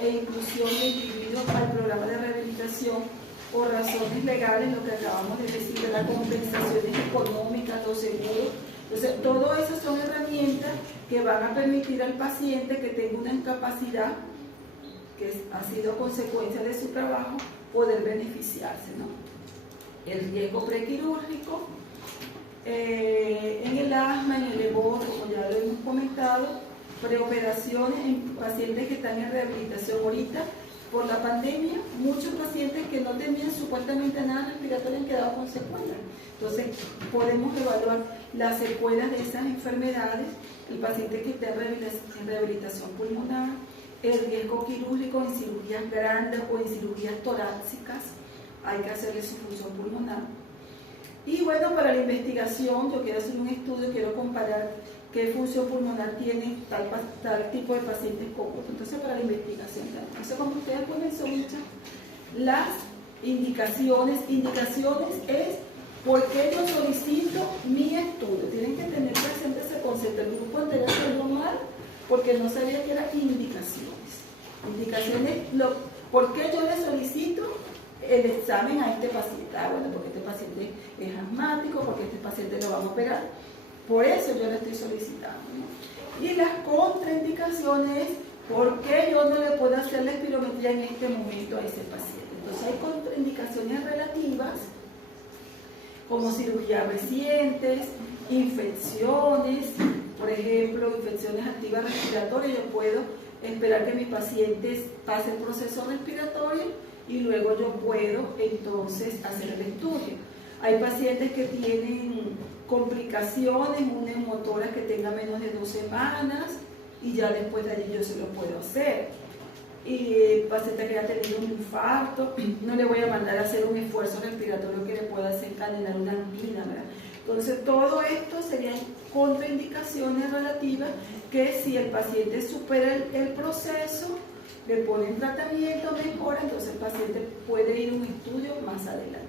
e inclusión de individuos al programa de rehabilitación o razones legales, lo que acabamos de decir, de las compensaciones económicas, los seguros. Entonces, todo eso son herramientas que van a permitir al paciente que tenga una incapacidad que ha sido consecuencia de su trabajo, poder beneficiarse, ¿no? El riesgo prequirúrgico, en el asma, en el EVO, como ya lo hemos comentado, preoperaciones en pacientes que están en rehabilitación ahorita. Por la pandemia, muchos pacientes que no tenían supuestamente nada respiratorio han quedado con secuelas. Entonces, podemos evaluar las secuelas de esas enfermedades, el paciente que está en rehabilitación pulmonar, el riesgo quirúrgico en cirugías grandes o en cirugías torácicas, hay que hacerle su función pulmonar. Y bueno, para la investigación, yo quiero hacer un estudio, quiero comparar qué función pulmonar tiene tal tipo de pacientes con otro. Entonces, para la investigación, entonces, como ustedes pueden ver, las indicaciones es por qué yo solicito mi estudio. Tienen que tener presente ese concepto. El grupo anterior quedó mal porque no sabía que eran indicaciones. Indicaciones, ¿por qué yo le solicito el examen a este paciente? Bueno, porque este paciente es asmático, porque este paciente lo vamos a operar. Por eso yo le estoy solicitando, ¿no? Y las contraindicaciones, ¿por qué yo no le puedo hacer la espirometría en este momento a ese paciente? Entonces hay contraindicaciones relativas, como cirugías recientes, infecciones, por ejemplo, infecciones activas respiratorias. Yo puedo esperar que mi paciente pase el proceso respiratorio y luego yo puedo entonces hacer el estudio. Hay pacientes que tienen complicaciones, una neumotórax que tenga menos de 2 semanas y ya después de allí yo se lo puedo hacer. Y el paciente que ha tenido un infarto, no le voy a mandar a hacer un esfuerzo respiratorio que le pueda desencadenar una angina, ¿verdad? Entonces todo esto serían contraindicaciones relativas que si el paciente supera el proceso, le ponen tratamiento, mejora, entonces el paciente puede ir a un estudio más adelante.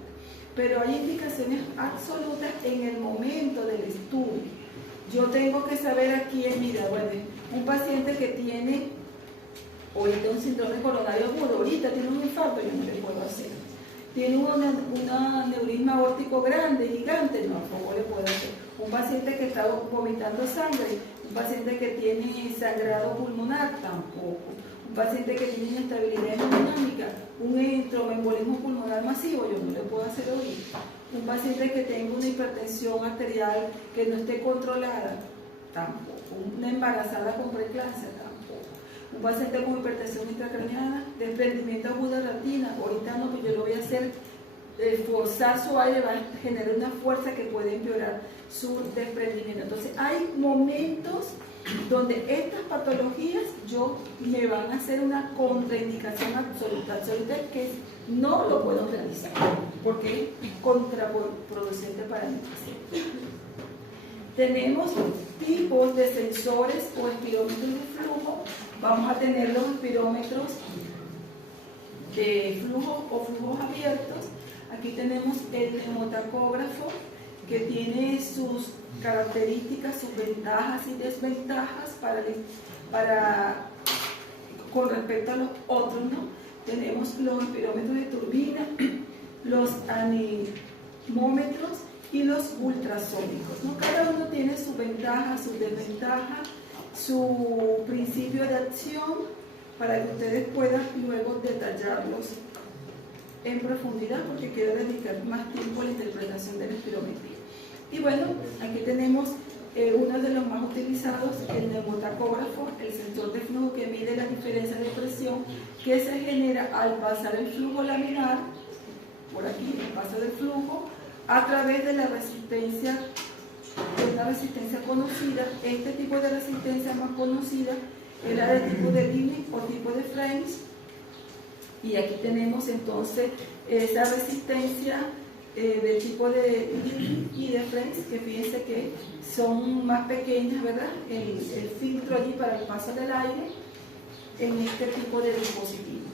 Pero hay indicaciones absolutas en el momento del estudio. Yo tengo que saber aquí, mira, bueno, un paciente que tiene ahorita un síndrome coronario agudo, ahorita tiene un infarto, yo no le puedo hacer. Tiene un aneurisma aórtico grande, gigante, no, tampoco le puedo hacer. Un paciente que está vomitando sangre, un paciente que tiene sangrado pulmonar, tampoco. Un paciente que tiene inestabilidad hemodinámica, un tromboembolismo pulmonar masivo, yo no le puedo hacer ahorita. Un paciente que tenga una hipertensión arterial que no esté controlada, tampoco. Una embarazada con preeclampsia, tampoco. Un paciente con hipertensión intracraneana, desprendimiento agudo de retina, ahorita no, pues yo lo voy a hacer, forzar su aire va a generar una fuerza que puede empeorar su desprendimiento. Entonces hay momentos donde estas patologías me van a hacer una contraindicación absoluta que no lo puedo realizar porque es contraproducente para mi paciente. Tenemos tipos de sensores o espirómetros de flujo. Vamos a tener los espirómetros de flujo o flujos abiertos. Aquí tenemos el neumotacógrafo, que tiene sus características, sus ventajas y desventajas con respecto a los otros, ¿no? Tenemos los espirómetros de turbina, los anemómetros y los ultrasónicos, ¿no? Cada uno tiene su ventaja, su desventaja, su principio de acción, para que ustedes puedan luego detallarlos en profundidad, porque quiero dedicar más tiempo a la interpretación de la espirometría. Y bueno, aquí tenemos uno de los más utilizados, el neumotacógrafo, el sensor de flujo que mide la diferencia de presión que se genera al pasar el flujo laminar, por aquí, el paso del flujo, a través de la resistencia, de una resistencia conocida. Este tipo de resistencia más conocida es la de tipo de Living o tipo de Frames. Y aquí tenemos entonces esa resistencia de tipo de Living y de Frames, que fíjense que son más pequeñas, ¿verdad? El filtro allí para el paso del aire en este tipo de dispositivo.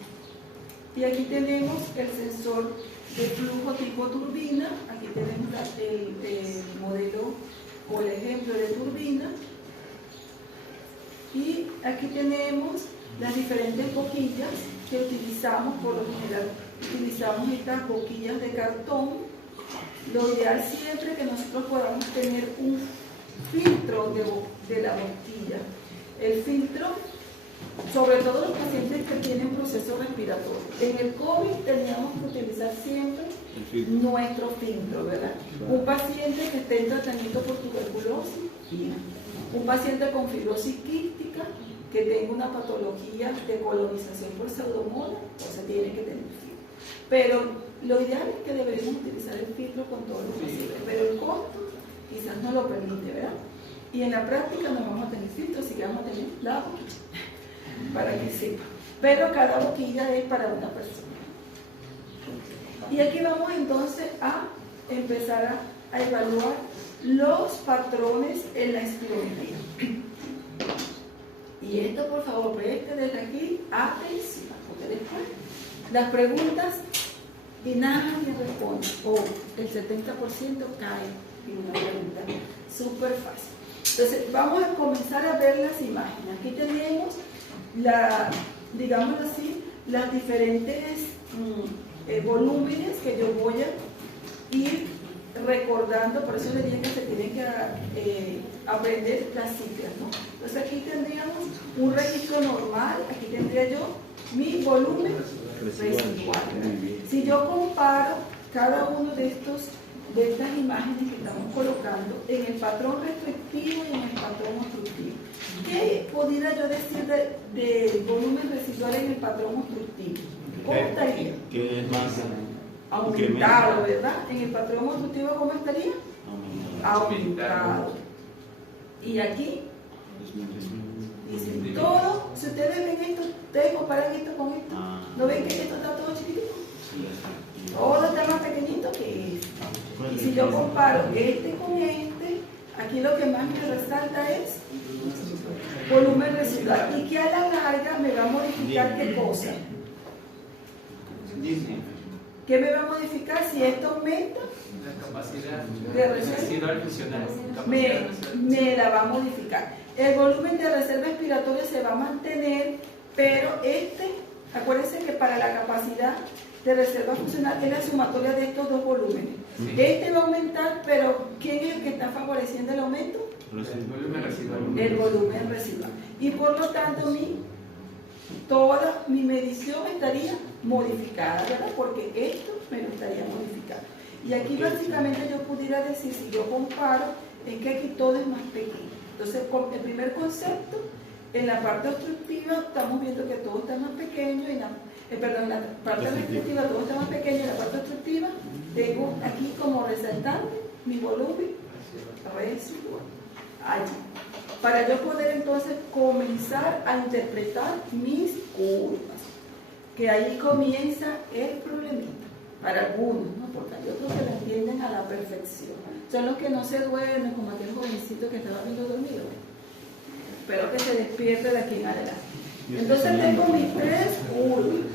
Y aquí tenemos el sensor de flujo tipo turbina. Aquí tenemos el modelo o el ejemplo de turbina. Y aquí tenemos las diferentes boquillas que utilizamos. Por lo general utilizamos estas boquillas de cartón. Lo ideal siempre que nosotros podamos tener un filtro de la boquilla. El filtro, sobre todo los pacientes que tienen proceso respiratorio. En el COVID teníamos que utilizar siempre nuestro filtro, ¿verdad? Un paciente que esté en tratamiento por tuberculosis, un paciente con fibrosis quística, que tenga una patología de colonización por pseudomonas, o sea, tiene que tener filtro. Pero lo ideal es que deberíamos utilizar el filtro con todo lo posible, pero el costo quizás no lo permite, ¿verdad? Y en la práctica no vamos a tener filtro, así que vamos a tener la boquilla. para que sepa. Pero cada boquilla es para una persona. Y aquí vamos entonces a empezar a evaluar los patrones en la espirometría. Y esto, por favor, preste desde aquí atención, porque después las preguntas y nadie responde, o el 70% cae en una pregunta súper fácil. Entonces, vamos a comenzar a ver las imágenes. Aquí tenemos, digámoslo así, las diferentes volúmenes que yo voy a ir recordando, por eso les dije que se tienen que aprender las cifras, ¿no? Entonces aquí tendríamos un registro normal, aquí tendría yo mi volumen residual. Si yo comparo cada uno de estas imágenes que estamos colocando en el patrón restrictivo y en el patrón obstructivo, ¿qué pudiera yo decir de volumen residual en el patrón obstructivo? ¿Cómo estaría? ¿Qué es más? Aumentado, ¿verdad? En el patrón obstructivo, ¿cómo estaría? Aumentado. Y aquí, dicen todo, si ustedes ven esto, ustedes comparan esto con esto, ¿no ven que esto está todo chiquitito? Todo está más pequeñito que esto. Y si yo comparo este con este, aquí lo que más me resalta es volumen residual. Y que a la larga me va a modificar qué cosa. ¿Qué me va a modificar si esto aumenta? La capacidad de reserva residual funcional. me la va a modificar. El volumen de reserva expiratoria se va a mantener, pero acuérdense que para la capacidad de reserva funcional es la sumatoria de estos dos volúmenes. Sí. Este va a aumentar, pero ¿quién es el que está favoreciendo el aumento? El volumen residual. El volumen residual. Y por lo tanto, toda mi medición estaría modificada, ¿verdad? Porque esto me lo estaría modificando. Y aquí básicamente yo pudiera decir, si yo comparo, es que aquí todo es más pequeño. Entonces, el primer concepto, en la parte obstructiva estamos viendo que todo está más pequeño, en la parte restrictiva todo está más pequeño, en la parte obstructiva tengo aquí como resaltante mi volumen residual. Allí. Para yo poder entonces comenzar a interpretar mis curvas, que ahí comienza el problemita, para algunos, ¿no? Porque hay otros que lo entienden a la perfección. Son los que no se duermen, como aquel jovencito que estaba viendo dormido. Espero que se despierte de aquí en adelante. Entonces tengo mis tres curvas.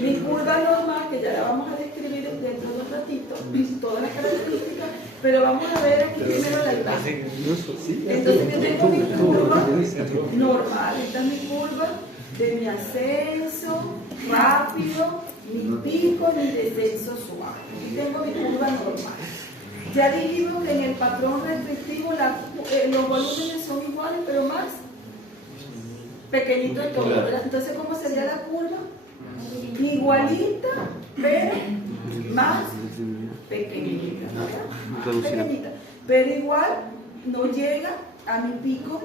Mi curva normal, que ya la vamos a describir dentro de un ratito, todas las características, pero vamos a ver aquí primero la imagen. Entonces yo tengo mi curva normal, esta es mi curva de mi ascenso rápido, mi pico, mi descenso suave. Aquí tengo mi curva normal. Ya dijimos que en el patrón restrictivo los volúmenes son iguales, pero más pequeñito en todo, ¿verdad? Entonces, ¿cómo sería la curva? Igualita, pero más pequeñita, ¿verdad? Más pequeñita, pero igual no llega a mi pico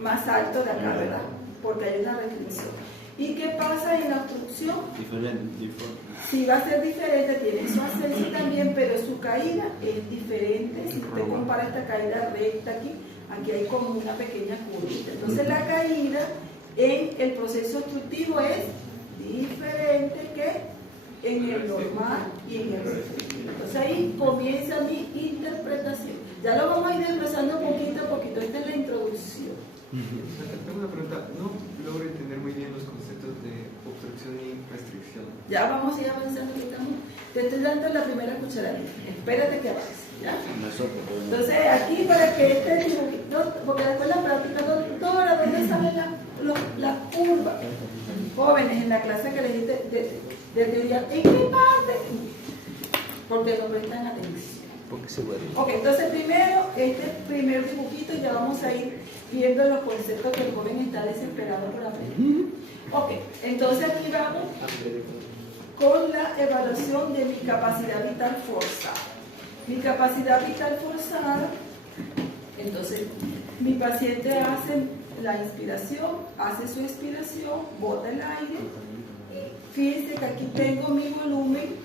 más alto de acá, ¿verdad? Porque hay una restricción. ¿Y qué pasa en la obstrucción? Diferente. Sí, va a ser diferente, tiene su ascenso también, pero su caída es diferente. Si usted compara esta caída recta aquí hay como una pequeña curvita. Entonces la caída en el proceso obstructivo es diferente que en el normal y en el restrictivo. Entonces ahí comienza mi interpretación. Ya lo vamos a ir desglosando poquito a poquito. Esta es la introducción. Tengo una pregunta. No logro entender muy bien los conceptos de obstrucción y restricción. Ya vamos a ir avanzando. Te estoy dando la primera cucharadita. Espérate que avance. ¿Ya? Entonces aquí para que este dibujito, porque después la práctica, doctora, ¿dónde sale la curva? Jóvenes, en la clase que les di de teoría, ¿en qué parte? Porque no prestan atención. Porque se vuelve. Ok, entonces primero, este primer dibujito, ya vamos a ir viendo los conceptos que el joven está desesperado por aprender. Ok, entonces aquí vamos con la evaluación de mi capacidad vital forzada. Mi capacidad vital forzada, entonces mi paciente hace la inspiración, hace su expiración, bota el aire. Fíjense que aquí tengo mi volumen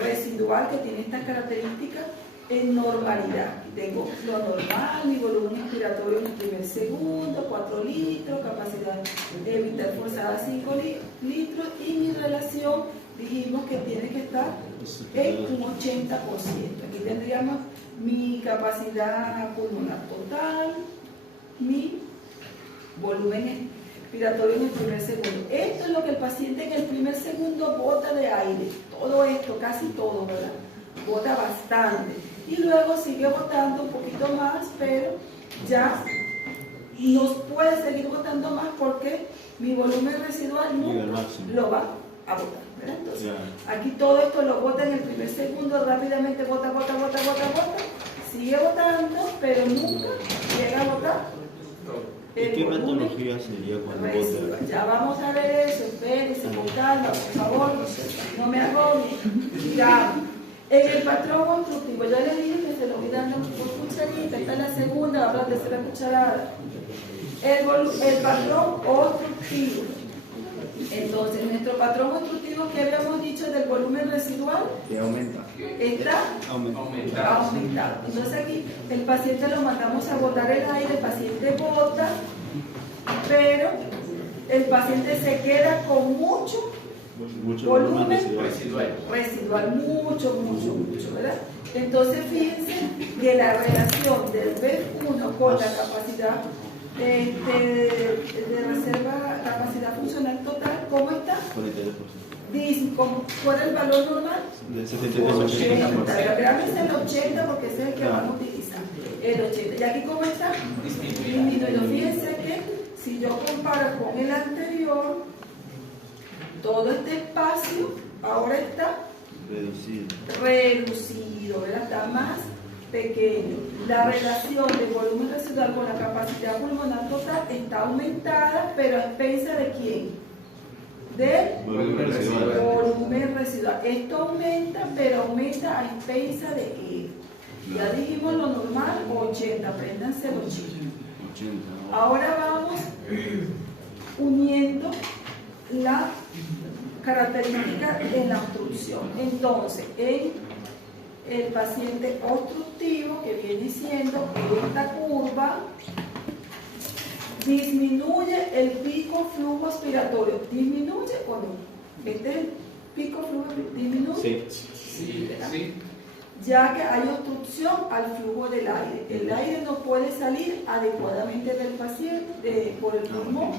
residual que tiene estas características en normalidad. Tengo lo normal, mi volumen expiratorio en el primer segundo, 4 litros, capacidad vital forzada 5 litros y mi relación dijimos que tiene que estar en un 80%. Aquí tendríamos mi capacidad pulmonar total, mi volumen expiratorio en el primer segundo. Esto es lo que el paciente en el primer segundo bota de aire. Todo esto, casi todo, ¿verdad? Bota bastante. Y luego sigue botando un poquito más, pero ya no puede seguir botando más porque mi volumen residual nunca lo va a botar, ¿verdad? Entonces, aquí todo esto lo bota en el primer segundo, rápidamente bota, sigue botando, pero nunca llega a botar. ¿Y qué patología sería cuando bota? Ya vamos a ver eso, espérense, con calma, por favor, no me agobien. Digamos, en el patrón obstructivo, ya les dije que se lo voy dando por cucharita, esta es la segunda, ahora la tercera cucharada. El patrón obstructivo. Entonces, nuestro patrón obstructivo que habíamos dicho del volumen residual que aumenta. Está aumentado. Entonces aquí el paciente lo mandamos a botar el aire, el paciente bota, pero el paciente se queda con mucho volumen residual, mucho, ¿verdad? Entonces fíjense que la relación del B1 con la capacidad de reserva, capacidad funcional total, ¿cómo está? 42%. ¿Cuál es el valor normal? Del 80. 73%. Grábense el 80 porque ese es el que vamos a utilizar. El 80. ¿Y aquí cómo está? Disminuido. Fíjense que si yo comparo con el anterior, todo este espacio ahora está reducido, ¿verdad? Está más pequeño. La relación de volumen residual con la capacidad pulmonar total está aumentada, pero a expensa de ¿quién? Del volumen residual. Esto aumenta, pero aumenta a expensa de qué. Ya dijimos lo normal, 80, apréndanse el 80. Ahora vamos uniendo la característica en la obstrucción. Entonces, en el paciente obstructivo, que viene siendo esta curva, disminuye el pico flujo expiratorio. ¿Disminuye o no? ¿Este es el pico flujo? ¿Disminuye? Sí. Ya que hay obstrucción al flujo del aire. El aire no puede salir adecuadamente del paciente por el pulmón,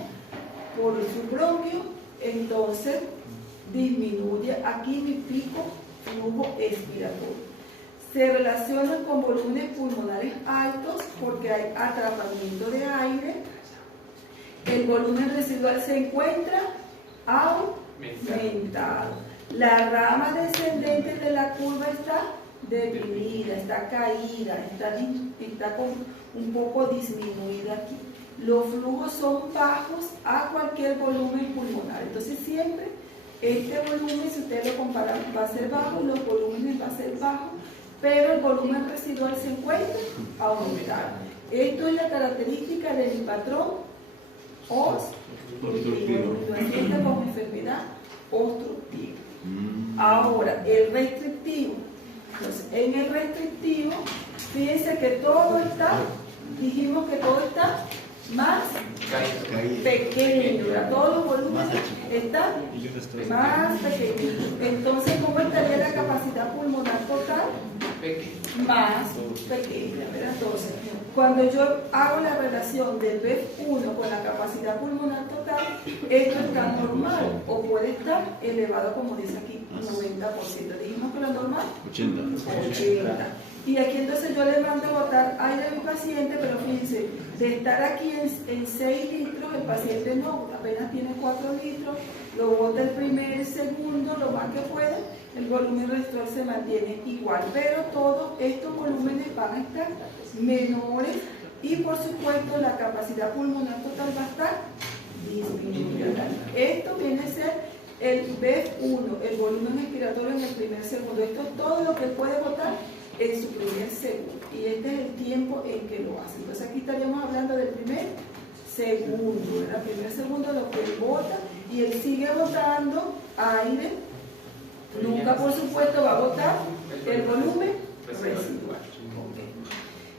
por su bronquio, entonces disminuye aquí mi pico flujo expiratorio. Se relacionan con volúmenes pulmonares altos porque hay atrapamiento de aire. El volumen residual se encuentra aumentado. La rama descendente de la curva está deprimida, está caída, está con un poco disminuida aquí. Los flujos son bajos a cualquier volumen pulmonar. Entonces siempre este volumen, si ustedes lo comparan, va a ser bajo, los volúmenes va a ser bajo, pero el volumen residual se encuentra aumentado. Esto es la característica del patrón obstructivo, lo atiende como enfermedad obstructiva. Ahora, el restrictivo. Entonces, en el restrictivo, fíjense que todo está, dijimos que todo está más pequeño, todos los volúmenes están más pequeños. Entonces, ¿cómo estaría la capacidad pulmonar total? Más pequeña, ¿verdad? Entonces, cuando yo hago la relación del B1 con la capacidad pulmonar total, esto está normal o puede estar elevado, como dice aquí, 90%. Dijimos que lo normal 80. Y aquí entonces yo le mando a botar aire a mi paciente, pero fíjense, de estar aquí en 6 litros, el paciente no, apenas tiene 4 litros, lo bota el primer, segundo, lo más que puede, el volumen residual se mantiene igual, pero todos estos volúmenes van a estar menores y por supuesto la capacidad pulmonar total va a estar disminuida. Esto viene a ser el B1, el volumen expiratorio en el primer segundo. Esto es todo lo que puede botar en su primer segundo y este es el tiempo en que lo hace. Entonces aquí estaríamos hablando del primer segundo, el primer segundo lo que él bota y él sigue botando aire, nunca por supuesto va a botar el volumen residual.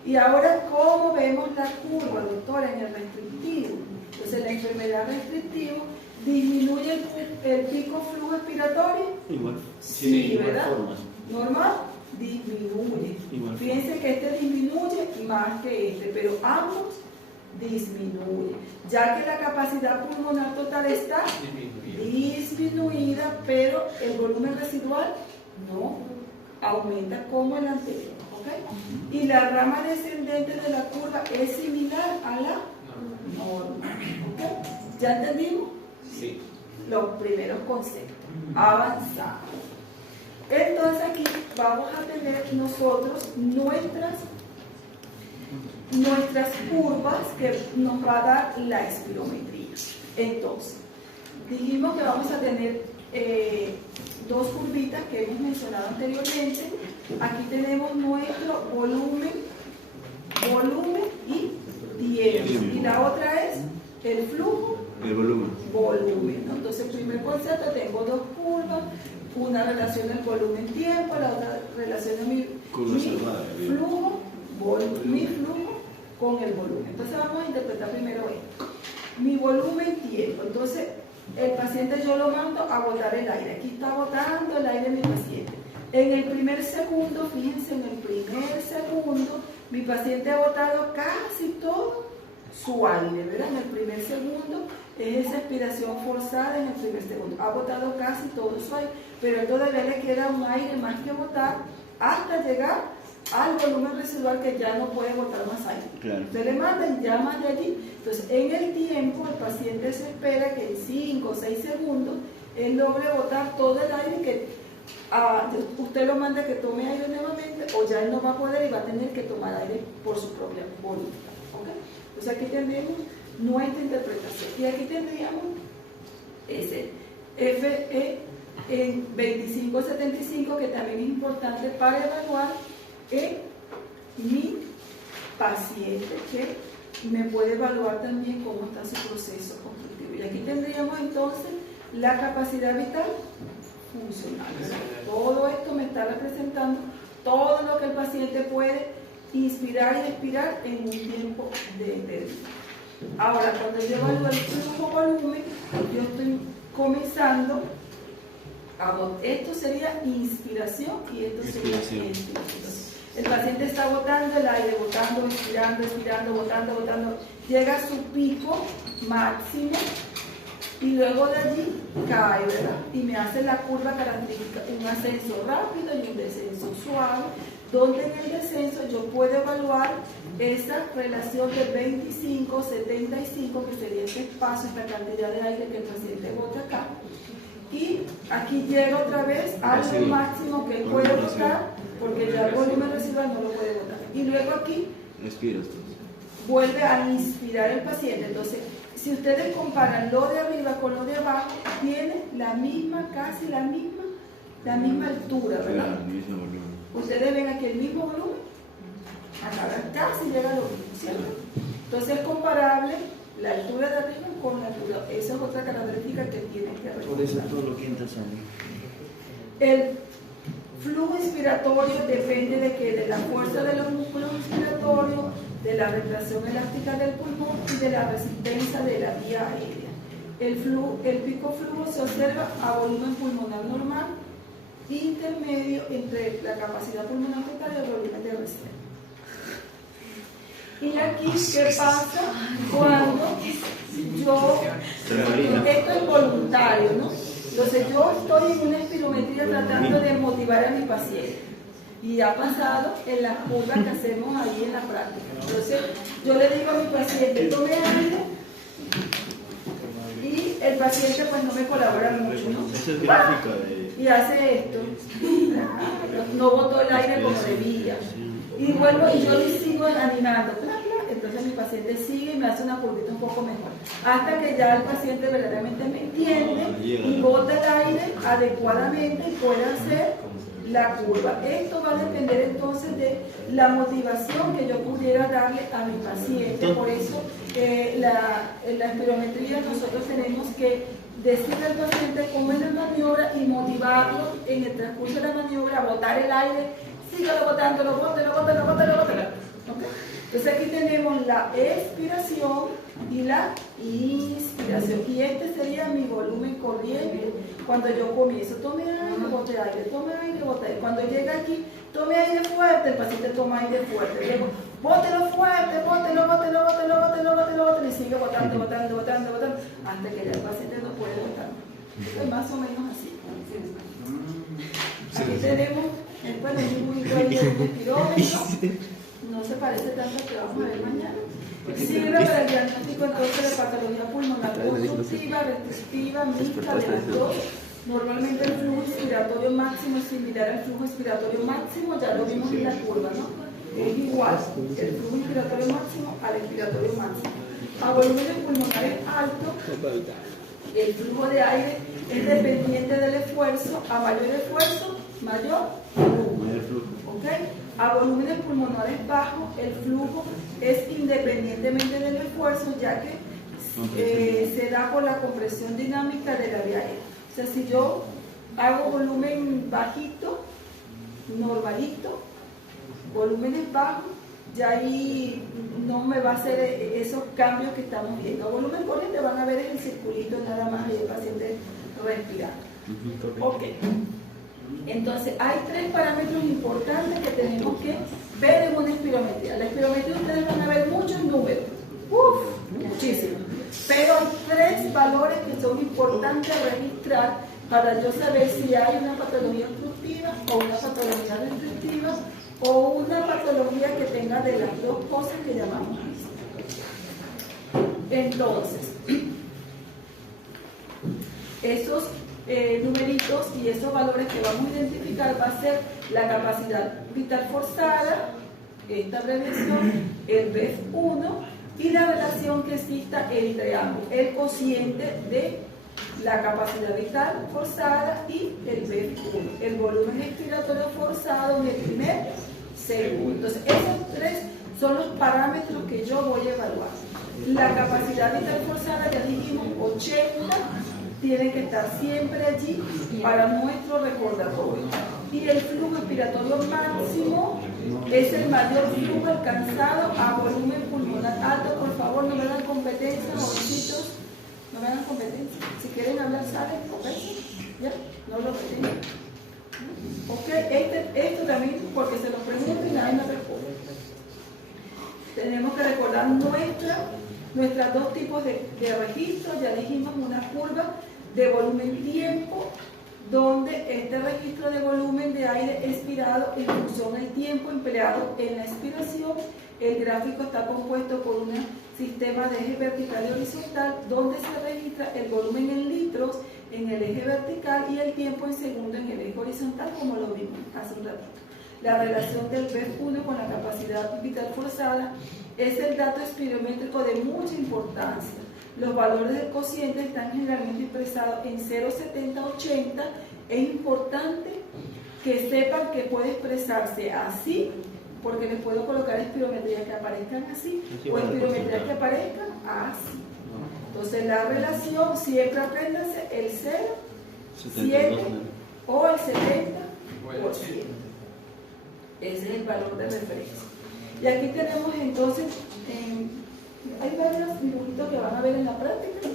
Y ahora, ¿cómo vemos la curva, doctora, en el restrictivo? Entonces, la enfermedad restrictiva disminuye el pico flujo expiratorio. Igual. Sí, Igual ¿verdad? forma. Normal, disminuye. Igual. Fíjense que este disminuye más que este, pero ambos disminuyen, ya que la capacidad pulmonar total está disminuida, pero el volumen residual no aumenta como el anterior. ¿Ok? Y la rama descendente de la curva es similar a la normal. ¿Ok? ¿Ya entendimos? Sí. Los primeros conceptos. Avanzamos. Entonces aquí vamos a tener nosotros nuestras curvas que nos va a dar la espirometría. Entonces, dijimos que vamos a tener dos curvitas que hemos mencionado anteriormente. Aquí tenemos nuestro volumen y tiempo. Y la otra es el flujo, El volumen. ¿no? Entonces, el primer concepto, tengo dos curvas, una relaciona el volumen-tiempo, la otra relaciona mi flujo con el volumen. Entonces vamos a interpretar primero esto. Mi volumen-tiempo. Entonces, el paciente yo lo mando a botar el aire. Aquí está botando el aire mi paciente. En el primer segundo, fíjense, en el primer segundo, mi paciente ha botado casi todo su aire, ¿verdad? En el primer segundo es esa expiración forzada en el primer segundo. Ha botado casi todo su aire, pero a él todavía le queda un aire más que botar hasta llegar al volumen residual que ya no puede botar más aire. Claro. Usted le manda y ya más de allí. Entonces, en el tiempo, el paciente se espera que en 5 o 6 segundos él logre botar todo el aire que usted lo manda que tome aire nuevamente, o ya él no va a poder y va a tener que tomar aire por su propia voluntad. ¿Okay? Entonces, aquí tendremos nuestra interpretación. Y aquí tendríamos ese FE en 2575, que también es importante para evaluar en mi paciente, que me puede evaluar también cómo está su proceso constructivo. Y aquí tendríamos entonces la capacidad vital funcional. Todo esto me está representando todo lo que el paciente puede inspirar y expirar en un tiempo determinado. Ahora, cuando yo evalúo el flujo volumen, yo estoy comenzando esto sería inspiración y esto sería expiración. El paciente está botando el aire, botando, expirando, expirando, botando, botando, llega a su pico máximo y luego de allí cae, ¿verdad? Y me hace la curva característica, un ascenso rápido y un descenso suave, donde en el descenso yo puedo evaluar esa relación de 25, 75, que sería este espacio, esta cantidad de aire que el paciente bota acá. Y aquí llega otra vez al máximo que él puede botar, porque ya el volumen residual no lo puede botar. Y luego aquí vuelve a inspirar el paciente. Entonces, si ustedes comparan lo de arriba con lo de abajo, tiene la misma, casi la misma altura, ¿verdad? Ustedes ven aquí el mismo volumen, acá casi llega a lo mismo, ¿cierto? Entonces es comparable la altura de arriba con la altura. Esa es otra característica que tienen que reconocer. Por eso todo lo que entra sale. El flujo inspiratorio depende de que de la fuerza de los músculos inspiratorios, de la retracción elástica del pulmón y de la resistencia de la vía aérea. El pico flujo se observa a volumen pulmonar normal, intermedio entre la capacidad pulmonar total y el volumen de reserva. Y aquí, ¿qué pasa cuando esto es voluntario, ¿no? Entonces yo estoy en una espirometría tratando de motivar a mi paciente. Y ha pasado en las curvas que hacemos ahí en la práctica. Entonces yo le digo a mi paciente, tome aire, y el paciente pues no me colabora mucho, ¿no? Esa es gráfica de... Y hace esto, no botó el aire como debía. Y vuelvo y yo le sigo animando, entonces mi paciente sigue y me hace una curvita un poco mejor. Hasta que ya el paciente verdaderamente me entiende y bota el aire adecuadamente y puede hacer la curva. Esto va a depender entonces de la motivación que yo pudiera darle a mi paciente. Por eso en la espirometría nosotros tenemos que decirle al paciente cómo es la maniobra y motivarlo en el transcurso de la maniobra a botar el aire. Sígalo botando, lo bota. ¿Ok? Entonces aquí tenemos la expiración y la inspiración. Y este sería mi volumen corriente cuando yo comienzo. Tome aire, bote aire, tome aire, bote aire. Cuando llega aquí, tome aire fuerte, el paciente toma aire fuerte. Luego, bótelo fuerte, bótelo, bótelo, bótelo, bótelo, bótelo, bótelo, y sigue botando, botando, botando, botando, hasta que ya el paciente no puede botar. Es más o menos así. Aquí tenemos el dibujito ahí del espirómetro. No se parece tanto al que vamos a ver mañana. Sirve para el diagnóstico entonces de patología pulmonar obstructiva, restrictiva, mixta, de las dos. Normalmente el flujo inspiratorio máximo es similar al flujo expiratorio máximo, ya lo vimos en la curva, ¿no? Es igual el flujo inspiratorio máximo al expiratorio máximo. A volúmenes pulmonares altos, el flujo de aire es dependiente del esfuerzo. A mayor esfuerzo, mayor flujo. ¿Okay? A volúmenes pulmonares bajos, el flujo es independientemente del esfuerzo, ya que se da por la compresión dinámica de la vía aérea. O sea, si yo hago volumen bajito, normalito, volúmenes bajos, ya ahí no me va a hacer esos cambios que estamos viendo. A volumen corriente van a ver el circulito nada más y el paciente respirando. Ok. Entonces, hay tres parámetros importantes que tenemos que ver en una espirometría. La espirometría ustedes van a ver muchos números, muchísimos, pero hay tres valores que son importantes registrar para yo saber si hay una patología obstructiva o una patología restrictiva o una patología que tenga de las dos cosas que llamamos mixta. Entonces, esos numeritos y esos valores que vamos a identificar va a ser la capacidad vital forzada, esta abreviación, el BEF1 y la relación que exista entre ambos, el cociente de la capacidad vital forzada y el BEF1, el volumen expiratorio forzado en el primer segundo. Entonces esos tres son los parámetros que yo voy a evaluar. La capacidad vital forzada, ya dijimos, 80, tiene que estar siempre allí para nuestro recordatorio. Y el flujo expiratorio máximo es el mayor flujo alcanzado a volumen pulmonar alto. Por favor, no me dan competencia, jovencitos, no me dan competencia. Si quieren hablar, salen, ¿ok? ¿Ya? No lo retienen. Ok, esto también, porque se lo pregunto y nadie me responde. Tenemos que recordar nuestros dos tipos de registros. Ya dijimos una curva de volumen-tiempo, donde este registro de volumen de aire expirado en función del tiempo empleado en la expiración. El gráfico está compuesto por un sistema de eje vertical y horizontal, donde se registra el volumen en litros en el eje vertical y el tiempo en segundos en el eje horizontal, como lo vimos hace un ratito. La relación del BEF1 con la capacidad vital forzada es el dato espirométrico de mucha importancia. Los valores del cociente están generalmente expresados en 0,70-80. Es importante que sepan que puede expresarse así, porque les puedo colocar espirometrías que aparezcan así o espirometrías que aparezcan así. Entonces la relación, siempre apréndanse el 0, 7 o el 70%. Ese es el valor de referencia. Y aquí tenemos entonces, hay varios dibujitos que van a ver en la práctica,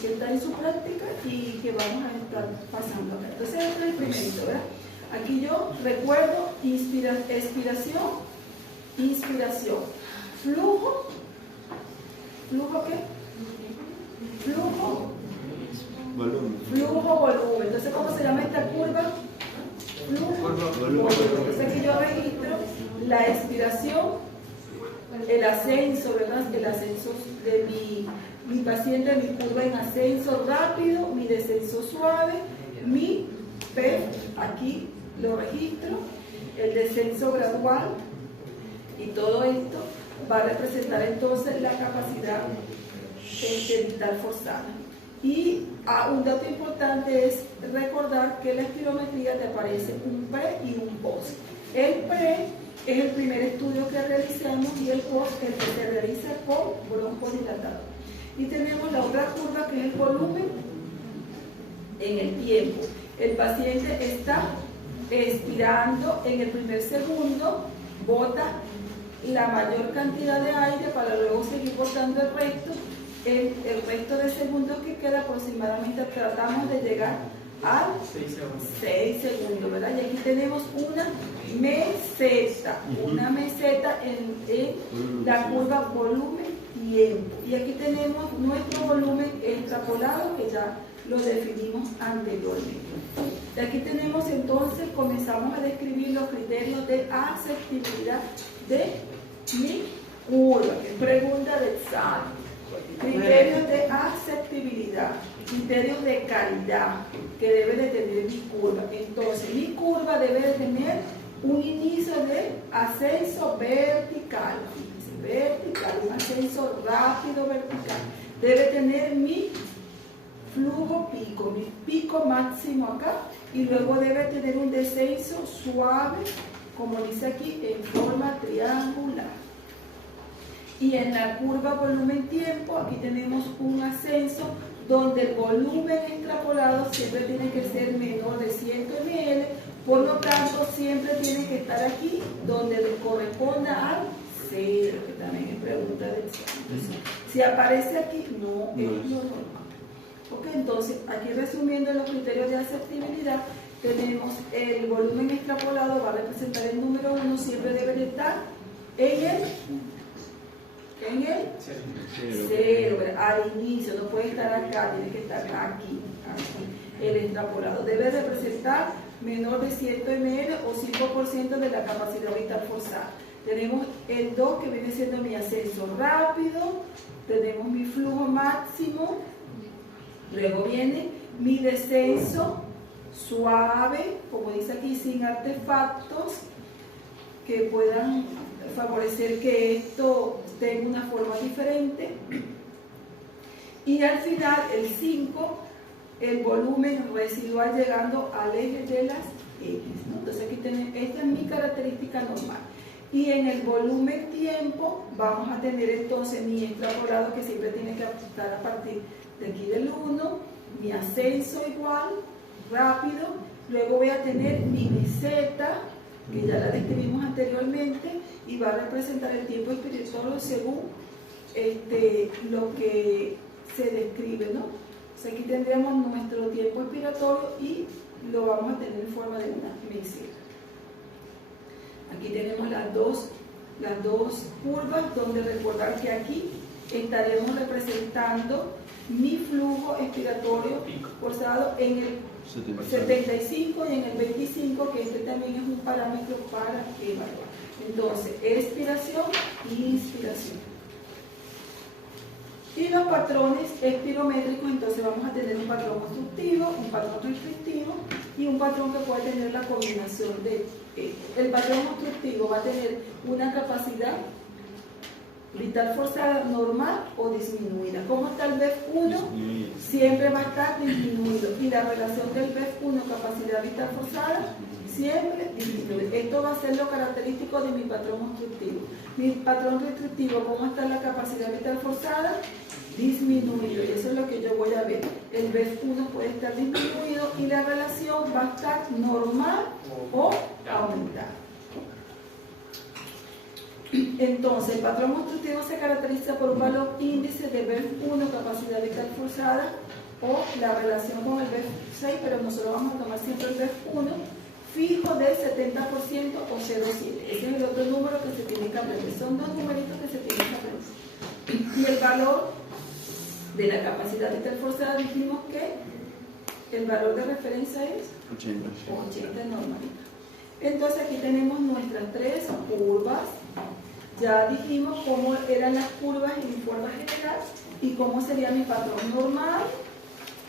que está en su práctica y que vamos a estar pasando acá. Entonces este es el primerito, ¿verdad? Aquí yo recuerdo expiración, inspiración, flujo, ¿flujo qué? Flujo, volumen. Flujo, volumen. Entonces, ¿cómo se llama esta curva? Flujo, volumen. Entonces aquí yo registro la expiración, el ascenso, ¿verdad? El ascenso de mi paciente, mi curva en ascenso rápido, mi descenso suave, mi P, aquí lo registro, el descenso gradual, y todo esto va a representar entonces la capacidad vital forzada. Y un dato importante es recordar que en la espirometría te aparece un pre y un post. El pre es el primer estudio que realizamos y el post el que se realiza con broncodilatador. Y tenemos la otra curva que es el volumen en el tiempo. El paciente está expirando en el primer segundo, bota la mayor cantidad de aire para luego seguir botando el resto. El resto de segundos que queda aproximadamente tratamos de llegar a 6 segundos, ¿verdad? Y aquí tenemos una meseta en la curva volumen-tiempo. Y aquí tenemos nuestro volumen extrapolado que ya lo definimos anteriormente. Y aquí tenemos entonces, comenzamos a describir los criterios de aceptabilidad de mi curva, que es pregunta de examen. Criterios de aceptabilidad, criterios de calidad que debe de tener mi curva. Entonces, mi curva debe de tener un inicio de ascenso vertical, un ascenso rápido vertical. Debe tener mi flujo pico, mi pico máximo acá, y luego debe tener un descenso suave, como dice aquí, en forma triangular. Y en la curva volumen-tiempo, aquí tenemos un ascenso donde el volumen extrapolado siempre tiene que ser menor de 100 ml, por lo tanto siempre tiene que estar aquí donde le corresponda al 0, que también es pregunta de examen. Si aparece aquí, no es lo normal. Ok, entonces aquí resumiendo los criterios de aceptabilidad, tenemos el volumen extrapolado, va a representar el número 1, siempre debe de estar en el 0, al inicio, no puede estar acá, tiene que estar aquí. El extrapolado debe representar menor de 100 ml o 5% de la capacidad vital forzada. Tenemos el 2 que viene siendo mi ascenso rápido, tenemos mi flujo máximo, luego viene mi descenso suave, como dice aquí, sin artefactos que puedan favorecer que esto tenga una forma diferente. Y al final, el 5, el volumen residual llegando al eje de las X, ¿no? Entonces aquí tenemos, esta es mi característica normal. Y en el volumen tiempo vamos a tener entonces mi extrapolado, que siempre tiene que estar a partir de aquí del 1, mi ascenso igual, rápido, luego voy a tener mi meseta, que ya la describimos anteriormente, y va a representar el tiempo espiritual según lo que se describe, ¿no? O sea, aquí tendríamos nuestro tiempo expiratorio y lo vamos a tener en forma de una meseta. Aquí tenemos las dos curvas, donde recordar que aquí estaremos representando mi flujo expiratorio forzado en el 75 y en el 25, que este también es un parámetro para evaluar. Entonces, expiración y inspiración. Y los patrones espirométricos, entonces vamos a tener un patrón obstructivo, un patrón restrictivo y un patrón que puede tener la combinación de el patrón obstructivo va a tener una capacidad vital forzada normal o disminuida. ¿Cómo está el BEF1? Siempre va a estar disminuido. Y la relación del BEF1 capacidad vital forzada siempre disminuye. Esto va a ser lo característico de mi patrón obstructivo. Mi patrón restrictivo, ¿cómo está la capacidad vital forzada? Disminuido. Y eso es lo que yo voy a ver. El BEF1 puede estar disminuido y la relación va a estar normal o aumentada. Entonces, el patrón obstructivo se caracteriza por un valor índice de BEF1, capacidad vital forzada, o la relación con el BEF6, pero nosotros vamos a tomar siempre el BEF1 fijo del 70% o 0,7. Ese es el otro número que se tiene que aprender. Son dos numeritos que se tienen que aprender. Y el valor de la capacidad vital forzada, dijimos que el valor de referencia es 80 normalito. Entonces, aquí tenemos nuestras tres curvas. Ya dijimos cómo eran las curvas en forma general y cómo sería mi patrón normal,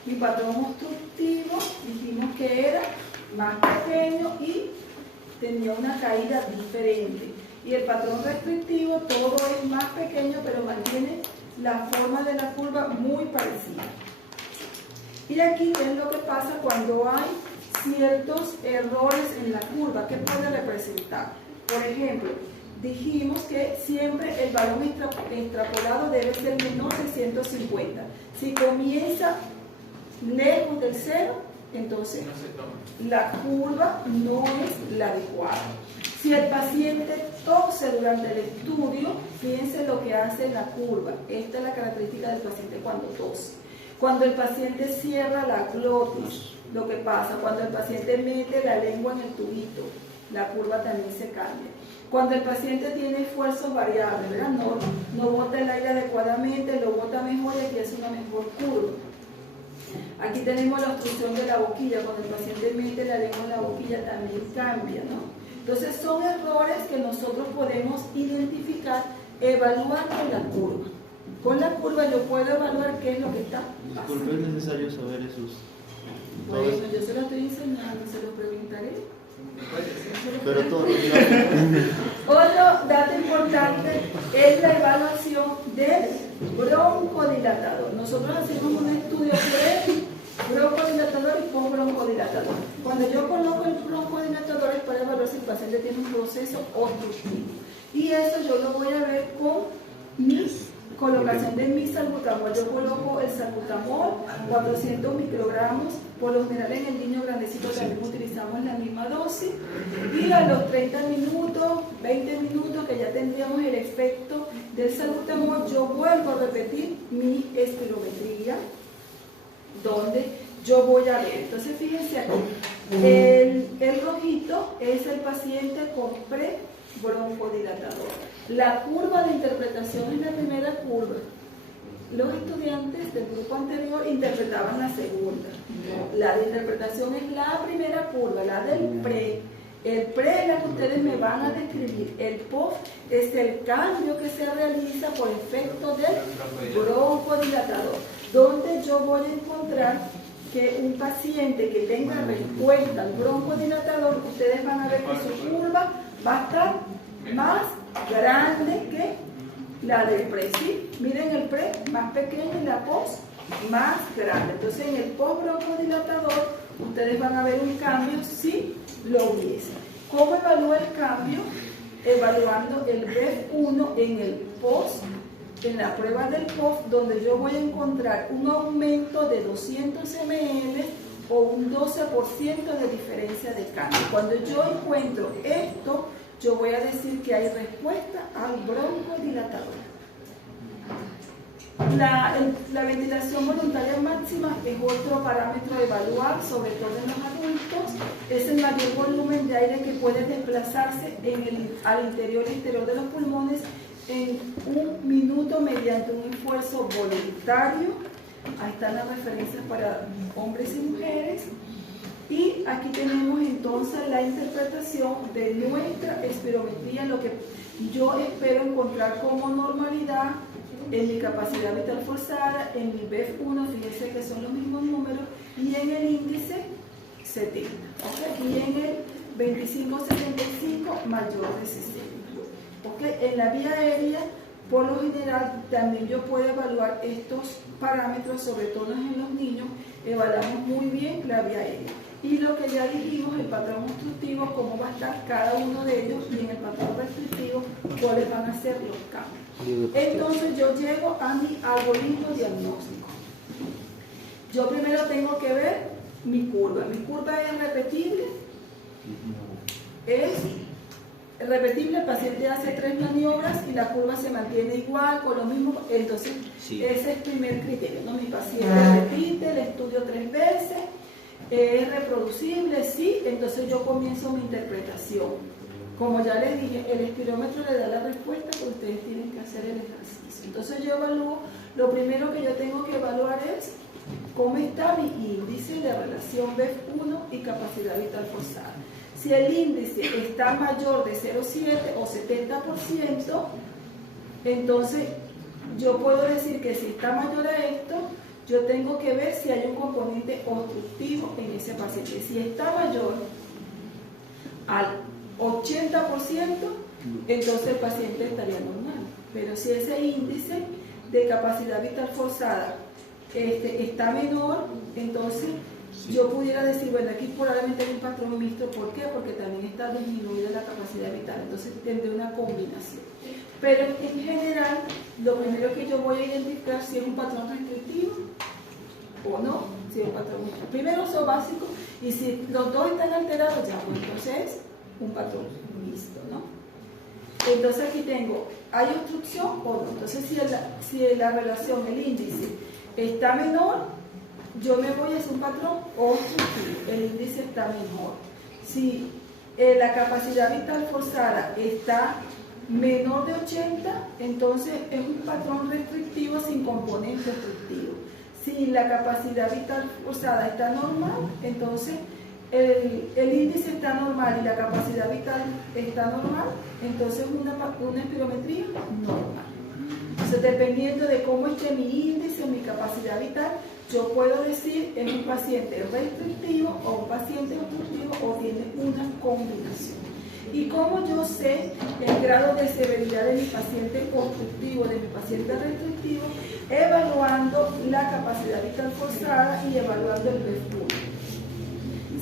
mi patrón obstructivo, dijimos que era más pequeño y tenía una caída diferente. Y el patrón restrictivo, todo es más pequeño, pero mantiene la forma de la curva muy parecida. Y aquí es lo que pasa cuando hay ciertos errores en la curva. ¿Qué puede representar? Por ejemplo, dijimos que siempre el valor extrapolado debe ser menor de 150. Si comienza lejos del 0, entonces la curva no es la adecuada. Si el paciente tose durante el estudio, fíjense lo que hace la curva. Esta es la característica del paciente cuando tose. Cuando el paciente cierra la glotis, lo que pasa, cuando el paciente mete la lengua en el tubito, la curva también se cambia. Cuando el paciente tiene esfuerzos variables, ¿verdad? No bota el aire adecuadamente, lo bota mejor y aquí hace una mejor curva. Aquí tenemos la obstrucción de la boquilla, cuando el paciente mete la lengua en la boquilla también cambia, ¿no? Entonces son errores que nosotros podemos identificar evaluando la curva. Con la curva yo puedo evaluar qué es lo que está pasando. Disculpe, es necesario saber esos. Bueno, yo se lo estoy enseñando, se lo preguntaré. Pero todo. Otro dato importante es la evaluación del broncodilatador. Nosotros hacemos un estudio pre-broncodilatador y post-broncodilatador. Cuando yo coloco el broncodilatador es para evaluar si el paciente tiene un proceso obstructivo. Y eso yo lo voy a ver con mi colocación de mi salbutamol. Yo coloco el salbutamol, 400 microgramos. Por lo general en el niño grandecito también utilizamos la misma dosis. Y a los 30 minutos, 20 minutos que ya tendríamos el efecto del salbutamol, yo vuelvo a repetir mi espirometría, donde yo voy a ver. Entonces fíjense aquí, el rojito es el paciente con pre-broncodilatador. La curva de interpretación es la primera curva. Los estudiantes del grupo anterior interpretaban la segunda. La de interpretación es la primera curva, la del pre. El pre es la que ustedes me van a describir. El post es el cambio que se realiza por efecto del broncodilatador, donde yo voy a encontrar que un paciente que tenga respuesta al broncodilatador, ustedes van a ver que su curva va a estar más grande que la del pre, ¿sí? Miren el pre más pequeño y la post más grande. Entonces en el post broncodilatador ustedes van a ver un cambio si lo hubiese. ¿Cómo evalúa el cambio? Evaluando el BEF1 en el post, en la prueba del post, donde yo voy a encontrar un aumento de 200 ml o un 12% de diferencia de cambio. Cuando yo encuentro esto, yo voy a decir que hay respuesta al broncodilatador. La ventilación voluntaria máxima es otro parámetro a evaluar, sobre todo en los adultos. Es el mayor volumen de aire que puede desplazarse al interior y exterior de los pulmones en un minuto mediante un esfuerzo voluntario. Ahí están las referencias para hombres y mujeres. Y aquí tenemos entonces la interpretación de nuestra espirometría, lo que yo espero encontrar como normalidad en mi capacidad vital forzada, en mi BEF1, fíjense que son los mismos números, y en el índice 70, ¿okay? Y en el 25-75 mayor de 60. ¿Okay? En la vía aérea, por lo general, también yo puedo evaluar estos parámetros, sobre todo en los niños, evaluamos muy bien la vía aérea. Y lo que ya dijimos, el patrón obstructivo, cómo va a estar cada uno de ellos, y en el patrón restrictivo, cuáles van a ser los cambios. Entonces yo llego a mi algoritmo diagnóstico. Yo primero tengo que ver mi curva. Mi curva es repetible. Es repetible, el paciente hace 3 maniobras y la curva se mantiene igual, con lo mismo. Entonces, sí, ese es el primer criterio, ¿no? Mi paciente repite el estudio 3 veces. ¿Es reproducible? Sí. Entonces yo comienzo mi interpretación. Como ya les dije, el espirómetro le da la respuesta, pero ustedes tienen que hacer el ejercicio. Entonces yo evalúo, lo primero que yo tengo que evaluar es cómo está mi índice de relación BEF1 y capacidad vital forzada. Si el índice está mayor de 0,7 o 70%, entonces yo puedo decir que si está mayor a esto, yo tengo que ver si hay un componente obstructivo en ese paciente. Si está mayor al 80%, entonces el paciente estaría normal. Pero si ese índice de capacidad vital forzada está menor, entonces yo pudiera decir, bueno, aquí probablemente hay un patrón mixto. ¿Por qué? Porque también está disminuida la capacidad vital. Entonces tendré una combinación. Pero en general, lo primero que yo voy a identificar si es un patrón restrictivo o no, si es un patrón mixto. Primero son básicos, y si los dos están alterados, ya, pues entonces un patrón mixto, ¿no? Entonces aquí tengo, ¿hay obstrucción o no? Entonces si la relación, el índice está menor, yo me voy a hacer un patrón obstructivo, el índice está mejor. Si la capacidad vital forzada está menor de 80, entonces es un patrón restrictivo sin componente obstructivo. Si la capacidad vital forzada está normal, entonces el índice está normal y la capacidad vital está normal, entonces una espirometría normal. Entonces, dependiendo de cómo esté mi índice, mi capacidad vital, yo puedo decir es un paciente restrictivo o un paciente obstructivo o tiene una combinación. ¿Y cómo yo sé el grado de severidad de mi paciente obstructivo, de mi paciente restrictivo? Evaluando la capacidad vital forzada y evaluando el BEF1.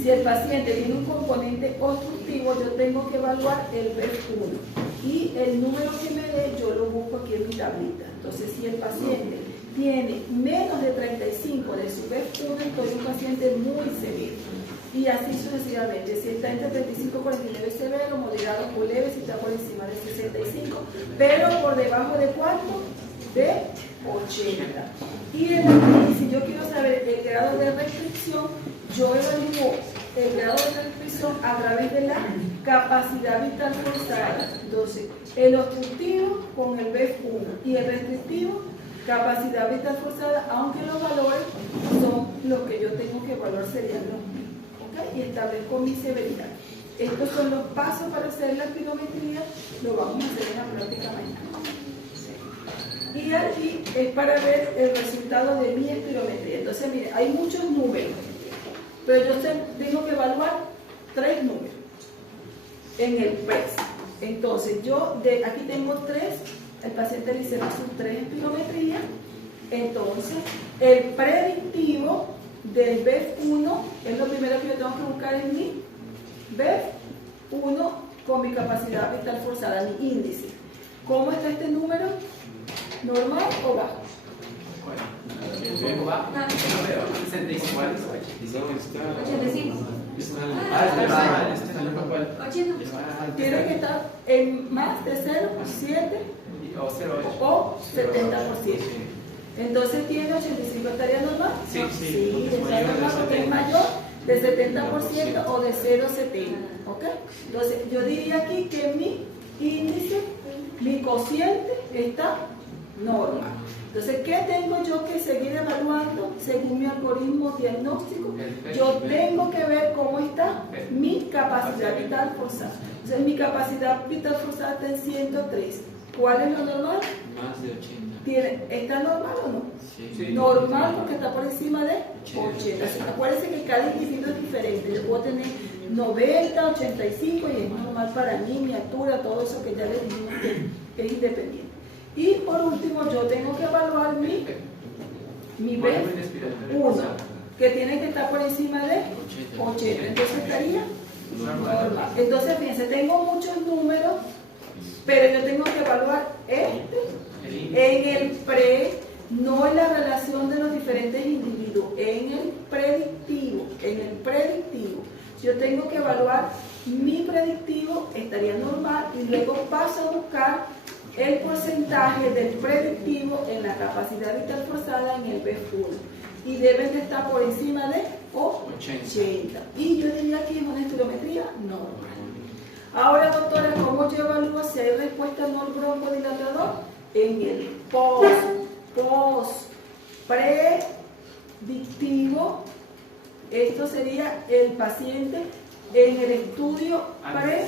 Si el paciente tiene un componente obstructivo, yo tengo que evaluar el BEF1. Y el número que me dé, yo lo busco aquí en mi tablita. Entonces, si el paciente tiene menos de 35 de su BEF1, entonces es un paciente muy severo. Y así sucesivamente. Si está entre 35 y 49 severo, moderado o leve, si está por encima de 65, pero por debajo de ¿cuánto? De 80. Y si yo quiero saber el grado de restricción, yo evalúo el grado de restricción a través de la capacidad vital forzada. Entonces, el obstructivo con el BEF1 y el restrictivo, capacidad vital forzada, aunque los valores son los que yo tengo que evaluar, serían los mismos. ¿Okay? Y establezco mi severidad. Estos son los pasos para hacer la espirometría, lo vamos a hacer en la práctica mañana. Y aquí es para ver el resultado de mi espirometría. Entonces, mire, hay muchos números, pero yo tengo que evaluar 3 números en el PRES. Entonces, aquí tengo 3, el paciente le hicieron sus 3 espirometrías. Entonces, el predictivo del BEF1 es lo primero que yo tengo que buscar en mi BEF1 con mi capacidad vital forzada, mi índice. ¿Cómo está este número? ¿Normal o bajo? Un poco bajo. No veo. 65. 85. Está un poco alto. 80. Tiene que estar en más de 0, 7 O 0,8. o 70%. Entonces, ¿tiene 85? ¿Estaría normal? Sí, está normal porque es mayor de 70% o de 0,70. ¿Ok? Entonces, yo diría aquí que mi índice, mi cociente está normal. Entonces, ¿qué tengo yo que seguir evaluando según mi algoritmo diagnóstico? Yo tengo que ver cómo está mi capacidad vital forzada. Entonces, mi capacidad vital forzada está en 103. ¿Cuál es lo normal? Más de 80. ¿Está normal o no? Sí. Normal porque está por encima de 80. Así que acuérdense que cada individuo es diferente. Yo puedo tener 90, 85 y es normal para mí, mi altura, todo eso que ya les dijimos que es independiente. Y por último, yo tengo que evaluar mi BEF1, que tiene que estar por encima de 80. Entonces estaría normal. Entonces, fíjense, tengo muchos números, pero yo tengo que evaluar en el pre, no en la relación de los diferentes individuos, en el predictivo. Yo tengo que evaluar mi predictivo, estaría normal, y luego paso a buscar el porcentaje del predictivo en la capacidad vital forzada en el BEF1. Y deben de estar por encima de 80. Y yo diría que es una espirometría normal. Ahora, doctora, ¿cómo yo evalúo si hay respuesta no al broncodilatador? En el predictivo, esto sería el paciente en el estudio pre,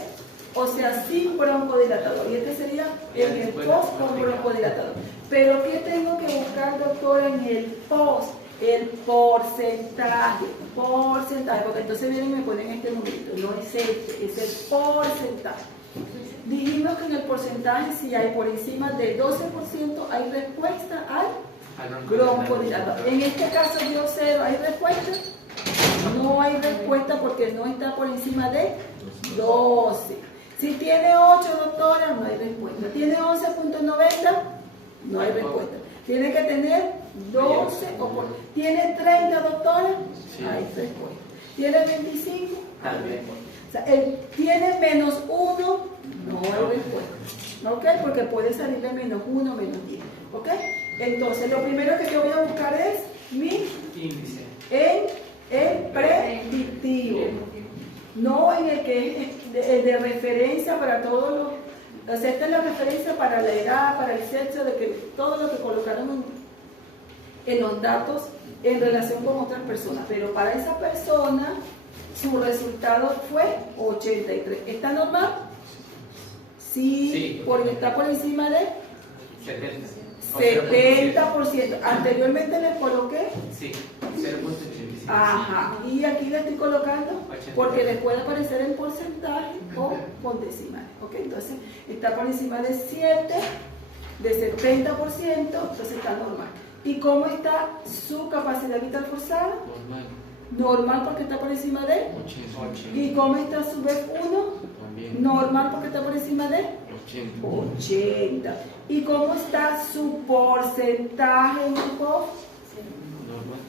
o sea, sin broncodilatador, y este sería en el post con broncodilatador. Pero ¿qué tengo que buscar, doctora, en el post? El porcentaje, porque entonces vienen y me ponen este numerito, no es este, es el porcentaje. Dijimos que en el porcentaje, si hay por encima del 12%, hay respuesta al broncodilatador. En este caso dio 0, ¿hay respuesta? No hay respuesta porque no está por encima de 12. Si tiene 8, doctora, no hay respuesta. ¿Tiene 11.90? No hay respuesta. Tiene que tener 12 o por... ¿Tiene 30, doctora? Sí. Hay respuesta. ¿Tiene 25? Hay respuesta. O sea, él tiene -1, no hay respuesta. ¿Ok? Porque puede salir de -1, -10. ¿Ok? Entonces, lo primero que yo voy a buscar es mi índice. en el predictivo. No en el que es el de referencia para todos los. O sea, esta es la referencia para la edad, para el sexo, de que todo lo que colocaron en los datos en relación con otras personas. Pero para esa persona, su resultado fue 83. ¿Está normal? Sí, porque está por encima de 70%. Anteriormente les coloqué. Sí, 0.85. Ajá, y aquí le estoy colocando porque les puede aparecer en porcentaje o con decimales. Ok, entonces está por encima de 7, de 70%, entonces está normal. ¿Y cómo está su capacidad vital forzada? Normal. Normal porque está por encima de 80. ¿Y cómo está su BEF1? También. Normal porque está por encima de 80. ¿Y cómo está su porcentaje en el POF? Normal.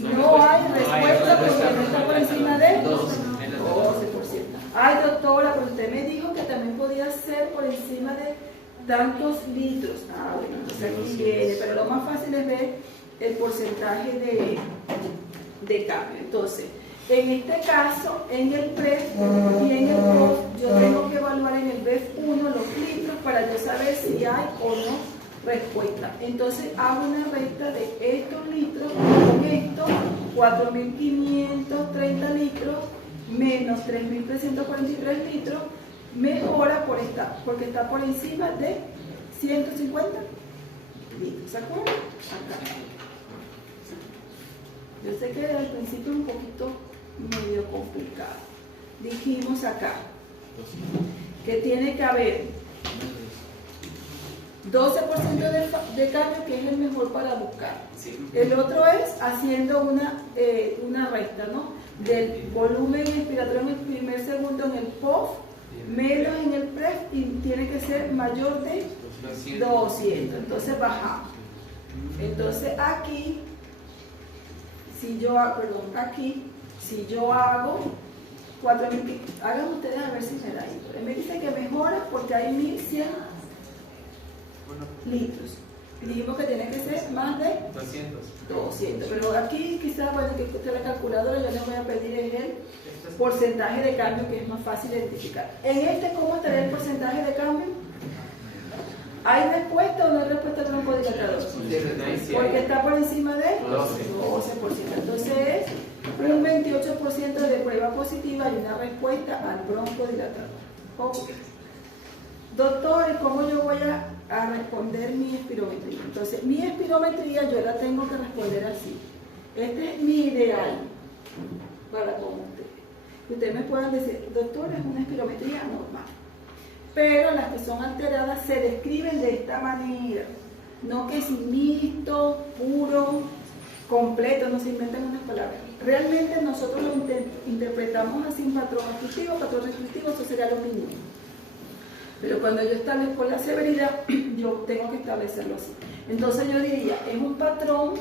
No hay respuesta porque no está por encima de 12%. 12%. Ay, doctora, pero usted me dijo que también podía ser por encima de tantos litros. Ah, bueno, entonces aquí viene, pero lo más fácil es ver el porcentaje de cambio. Entonces, en este caso, en el PREF y en el POF, yo tengo que evaluar en el BEF1 los litros para yo saber si hay o no respuesta. Entonces hago una resta de estos litros con estos 4.530 litros menos 3.343 litros, mejora porque está por encima de 150 litros. ¿Se acuerdan? Acá. Yo sé que al principio es un poquito medio complicado. Dijimos acá que tiene que haber 12% de cambio, que es el mejor para buscar. Sí. El otro es haciendo una resta, ¿no? Del volumen expiratorio en el primer segundo en el POF, menos en el PREF, y tiene que ser mayor de 200. Entonces bajamos. Entonces aquí, si yo hago 4.000, hagan ustedes a ver si me da esto. Él me dice que mejora porque hay 1.100 litros. Y dijimos que tiene que ser más de 200. Pero aquí quizás, bueno, que usted la calculadora, yo les voy a pedir el porcentaje de cambio, que es más fácil de identificar. En este, ¿cómo estaría el porcentaje de cambio? ¿Hay respuesta o no hay respuesta al broncodilatador? Porque está por encima de 12%. Entonces es un 28% de prueba positiva y una respuesta al broncodilatador. Ok. Doctor, ¿y cómo yo voy a responder mi espirometría? Entonces, mi espirometría yo la tengo que responder así. Este es mi ideal para con ustedes. Ustedes me puedan decir, doctor, es una espirometría normal. Pero las que son alteradas se describen de esta manera. No que es mixto, puro, completo, no se inventan unas palabras. Realmente nosotros lo interpretamos así: patrón restrictivo, eso sería lo mismo. Pero cuando yo establezco la severidad, yo tengo que establecerlo así. Entonces yo diría, es un patrón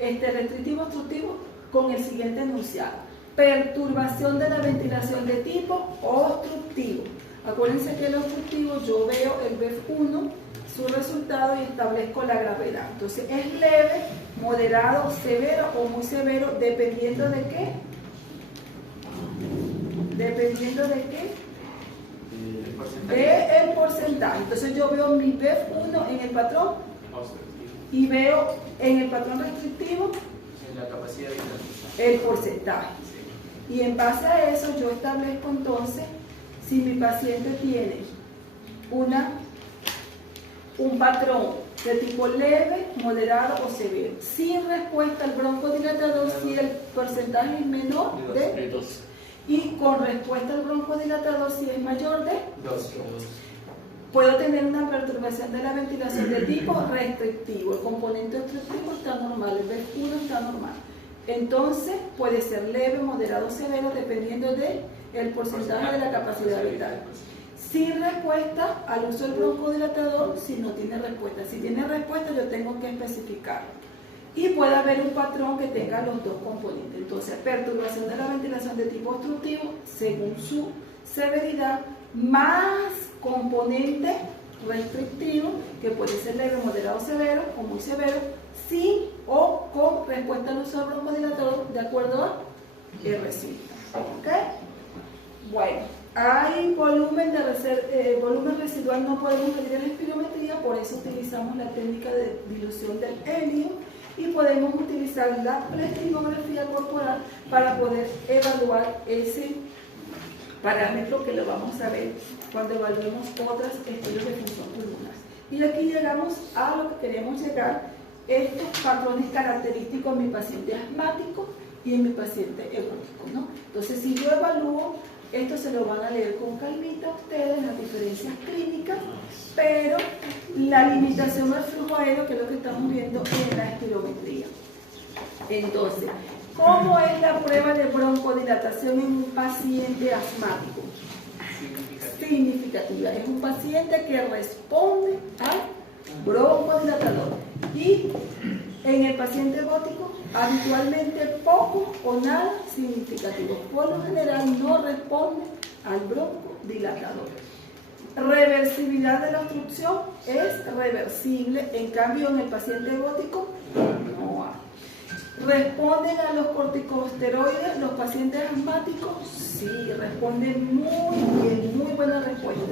restrictivo obstructivo con el siguiente enunciado: perturbación de la ventilación de tipo obstructivo. Acuérdense que el obstructivo, yo veo el BEF1, su resultado, y establezco la gravedad. Entonces es leve, moderado, severo o muy severo, dependiendo de qué. ¿Dependiendo de qué? De el porcentaje. Entonces yo veo mi BEF1 en el patrón y veo en el patrón restrictivo la capacidad vital, el porcentaje. Y en base a eso yo establezco entonces si mi paciente tiene un patrón de tipo leve, moderado o severo, sin respuesta al broncodilatador si el porcentaje es menor de 2. Y con respuesta al broncodilatador si es mayor de 2. Puedo tener una perturbación de la ventilación de tipo restrictivo. El componente obstructivo está normal, el BEF1 está normal. Entonces puede ser leve, moderado o severo dependiendo del porcentaje de la capacidad vital. Sin respuesta al uso del broncodilatador si no tiene respuesta. Si tiene respuesta yo tengo que especificarlo. y puede haber un patrón que tenga los dos componentes. Entonces, perturbación de la ventilación de tipo obstructivo, según su severidad, más componente restrictivo, que puede ser leve, moderado, severo o muy severo, sin o con respuesta al uso de broncodilatador de acuerdo a RC. ¿Ok? Bueno, hay volumen residual, no podemos medir en espirometría, por eso utilizamos la técnica de dilución del helio y podemos utilizar la plethysmografía corporal para poder evaluar ese parámetro que lo vamos a ver cuando evaluemos otros estudios de función pulmonar. Y aquí llegamos a lo que queremos llegar, estos patrones característicos en mi paciente asmático y en mi paciente erótico, ¿no? Entonces, si yo evalúo, esto se lo van a leer con calmita ustedes, las diferencias clínicas, pero la limitación del flujo aéreo, que es lo que estamos viendo en la espirometría. Entonces, ¿cómo es la prueba de broncodilatación en un paciente asmático? Significativa. Es un paciente que responde al broncodilatador. Y en el paciente gótico, habitualmente poco o nada significativo. Por lo general no responde al broncodilatador. Reversibilidad de la obstrucción es reversible, en cambio en el paciente gótico no hay. ¿Responden a los corticosteroides los pacientes asmáticos? Sí, responden muy bien, muy buena respuesta.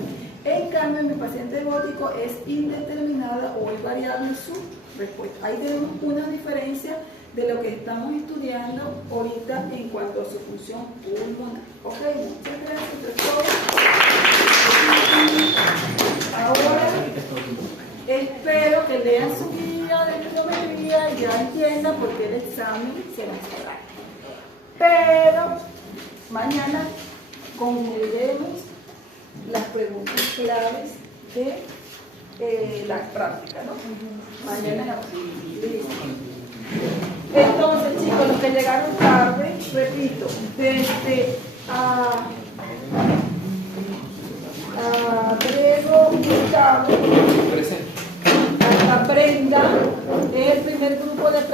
En cambio, en mi paciente gótico es indeterminada o es variable su respuesta. Ahí tenemos una diferencia de lo que estamos estudiando ahorita en cuanto a su función pulmonar. Ok, muchas gracias. Ahora, espero que lean su guía de espirometría y ya entiendan por qué el examen se va a cerrar. Pero mañana concluiremos las preguntas claves de la práctica, ¿no? Mañana. Listo. Entonces, chicos, los que llegaron tarde, repito, desde Grego Gustavo hasta Brenda, es el primer grupo de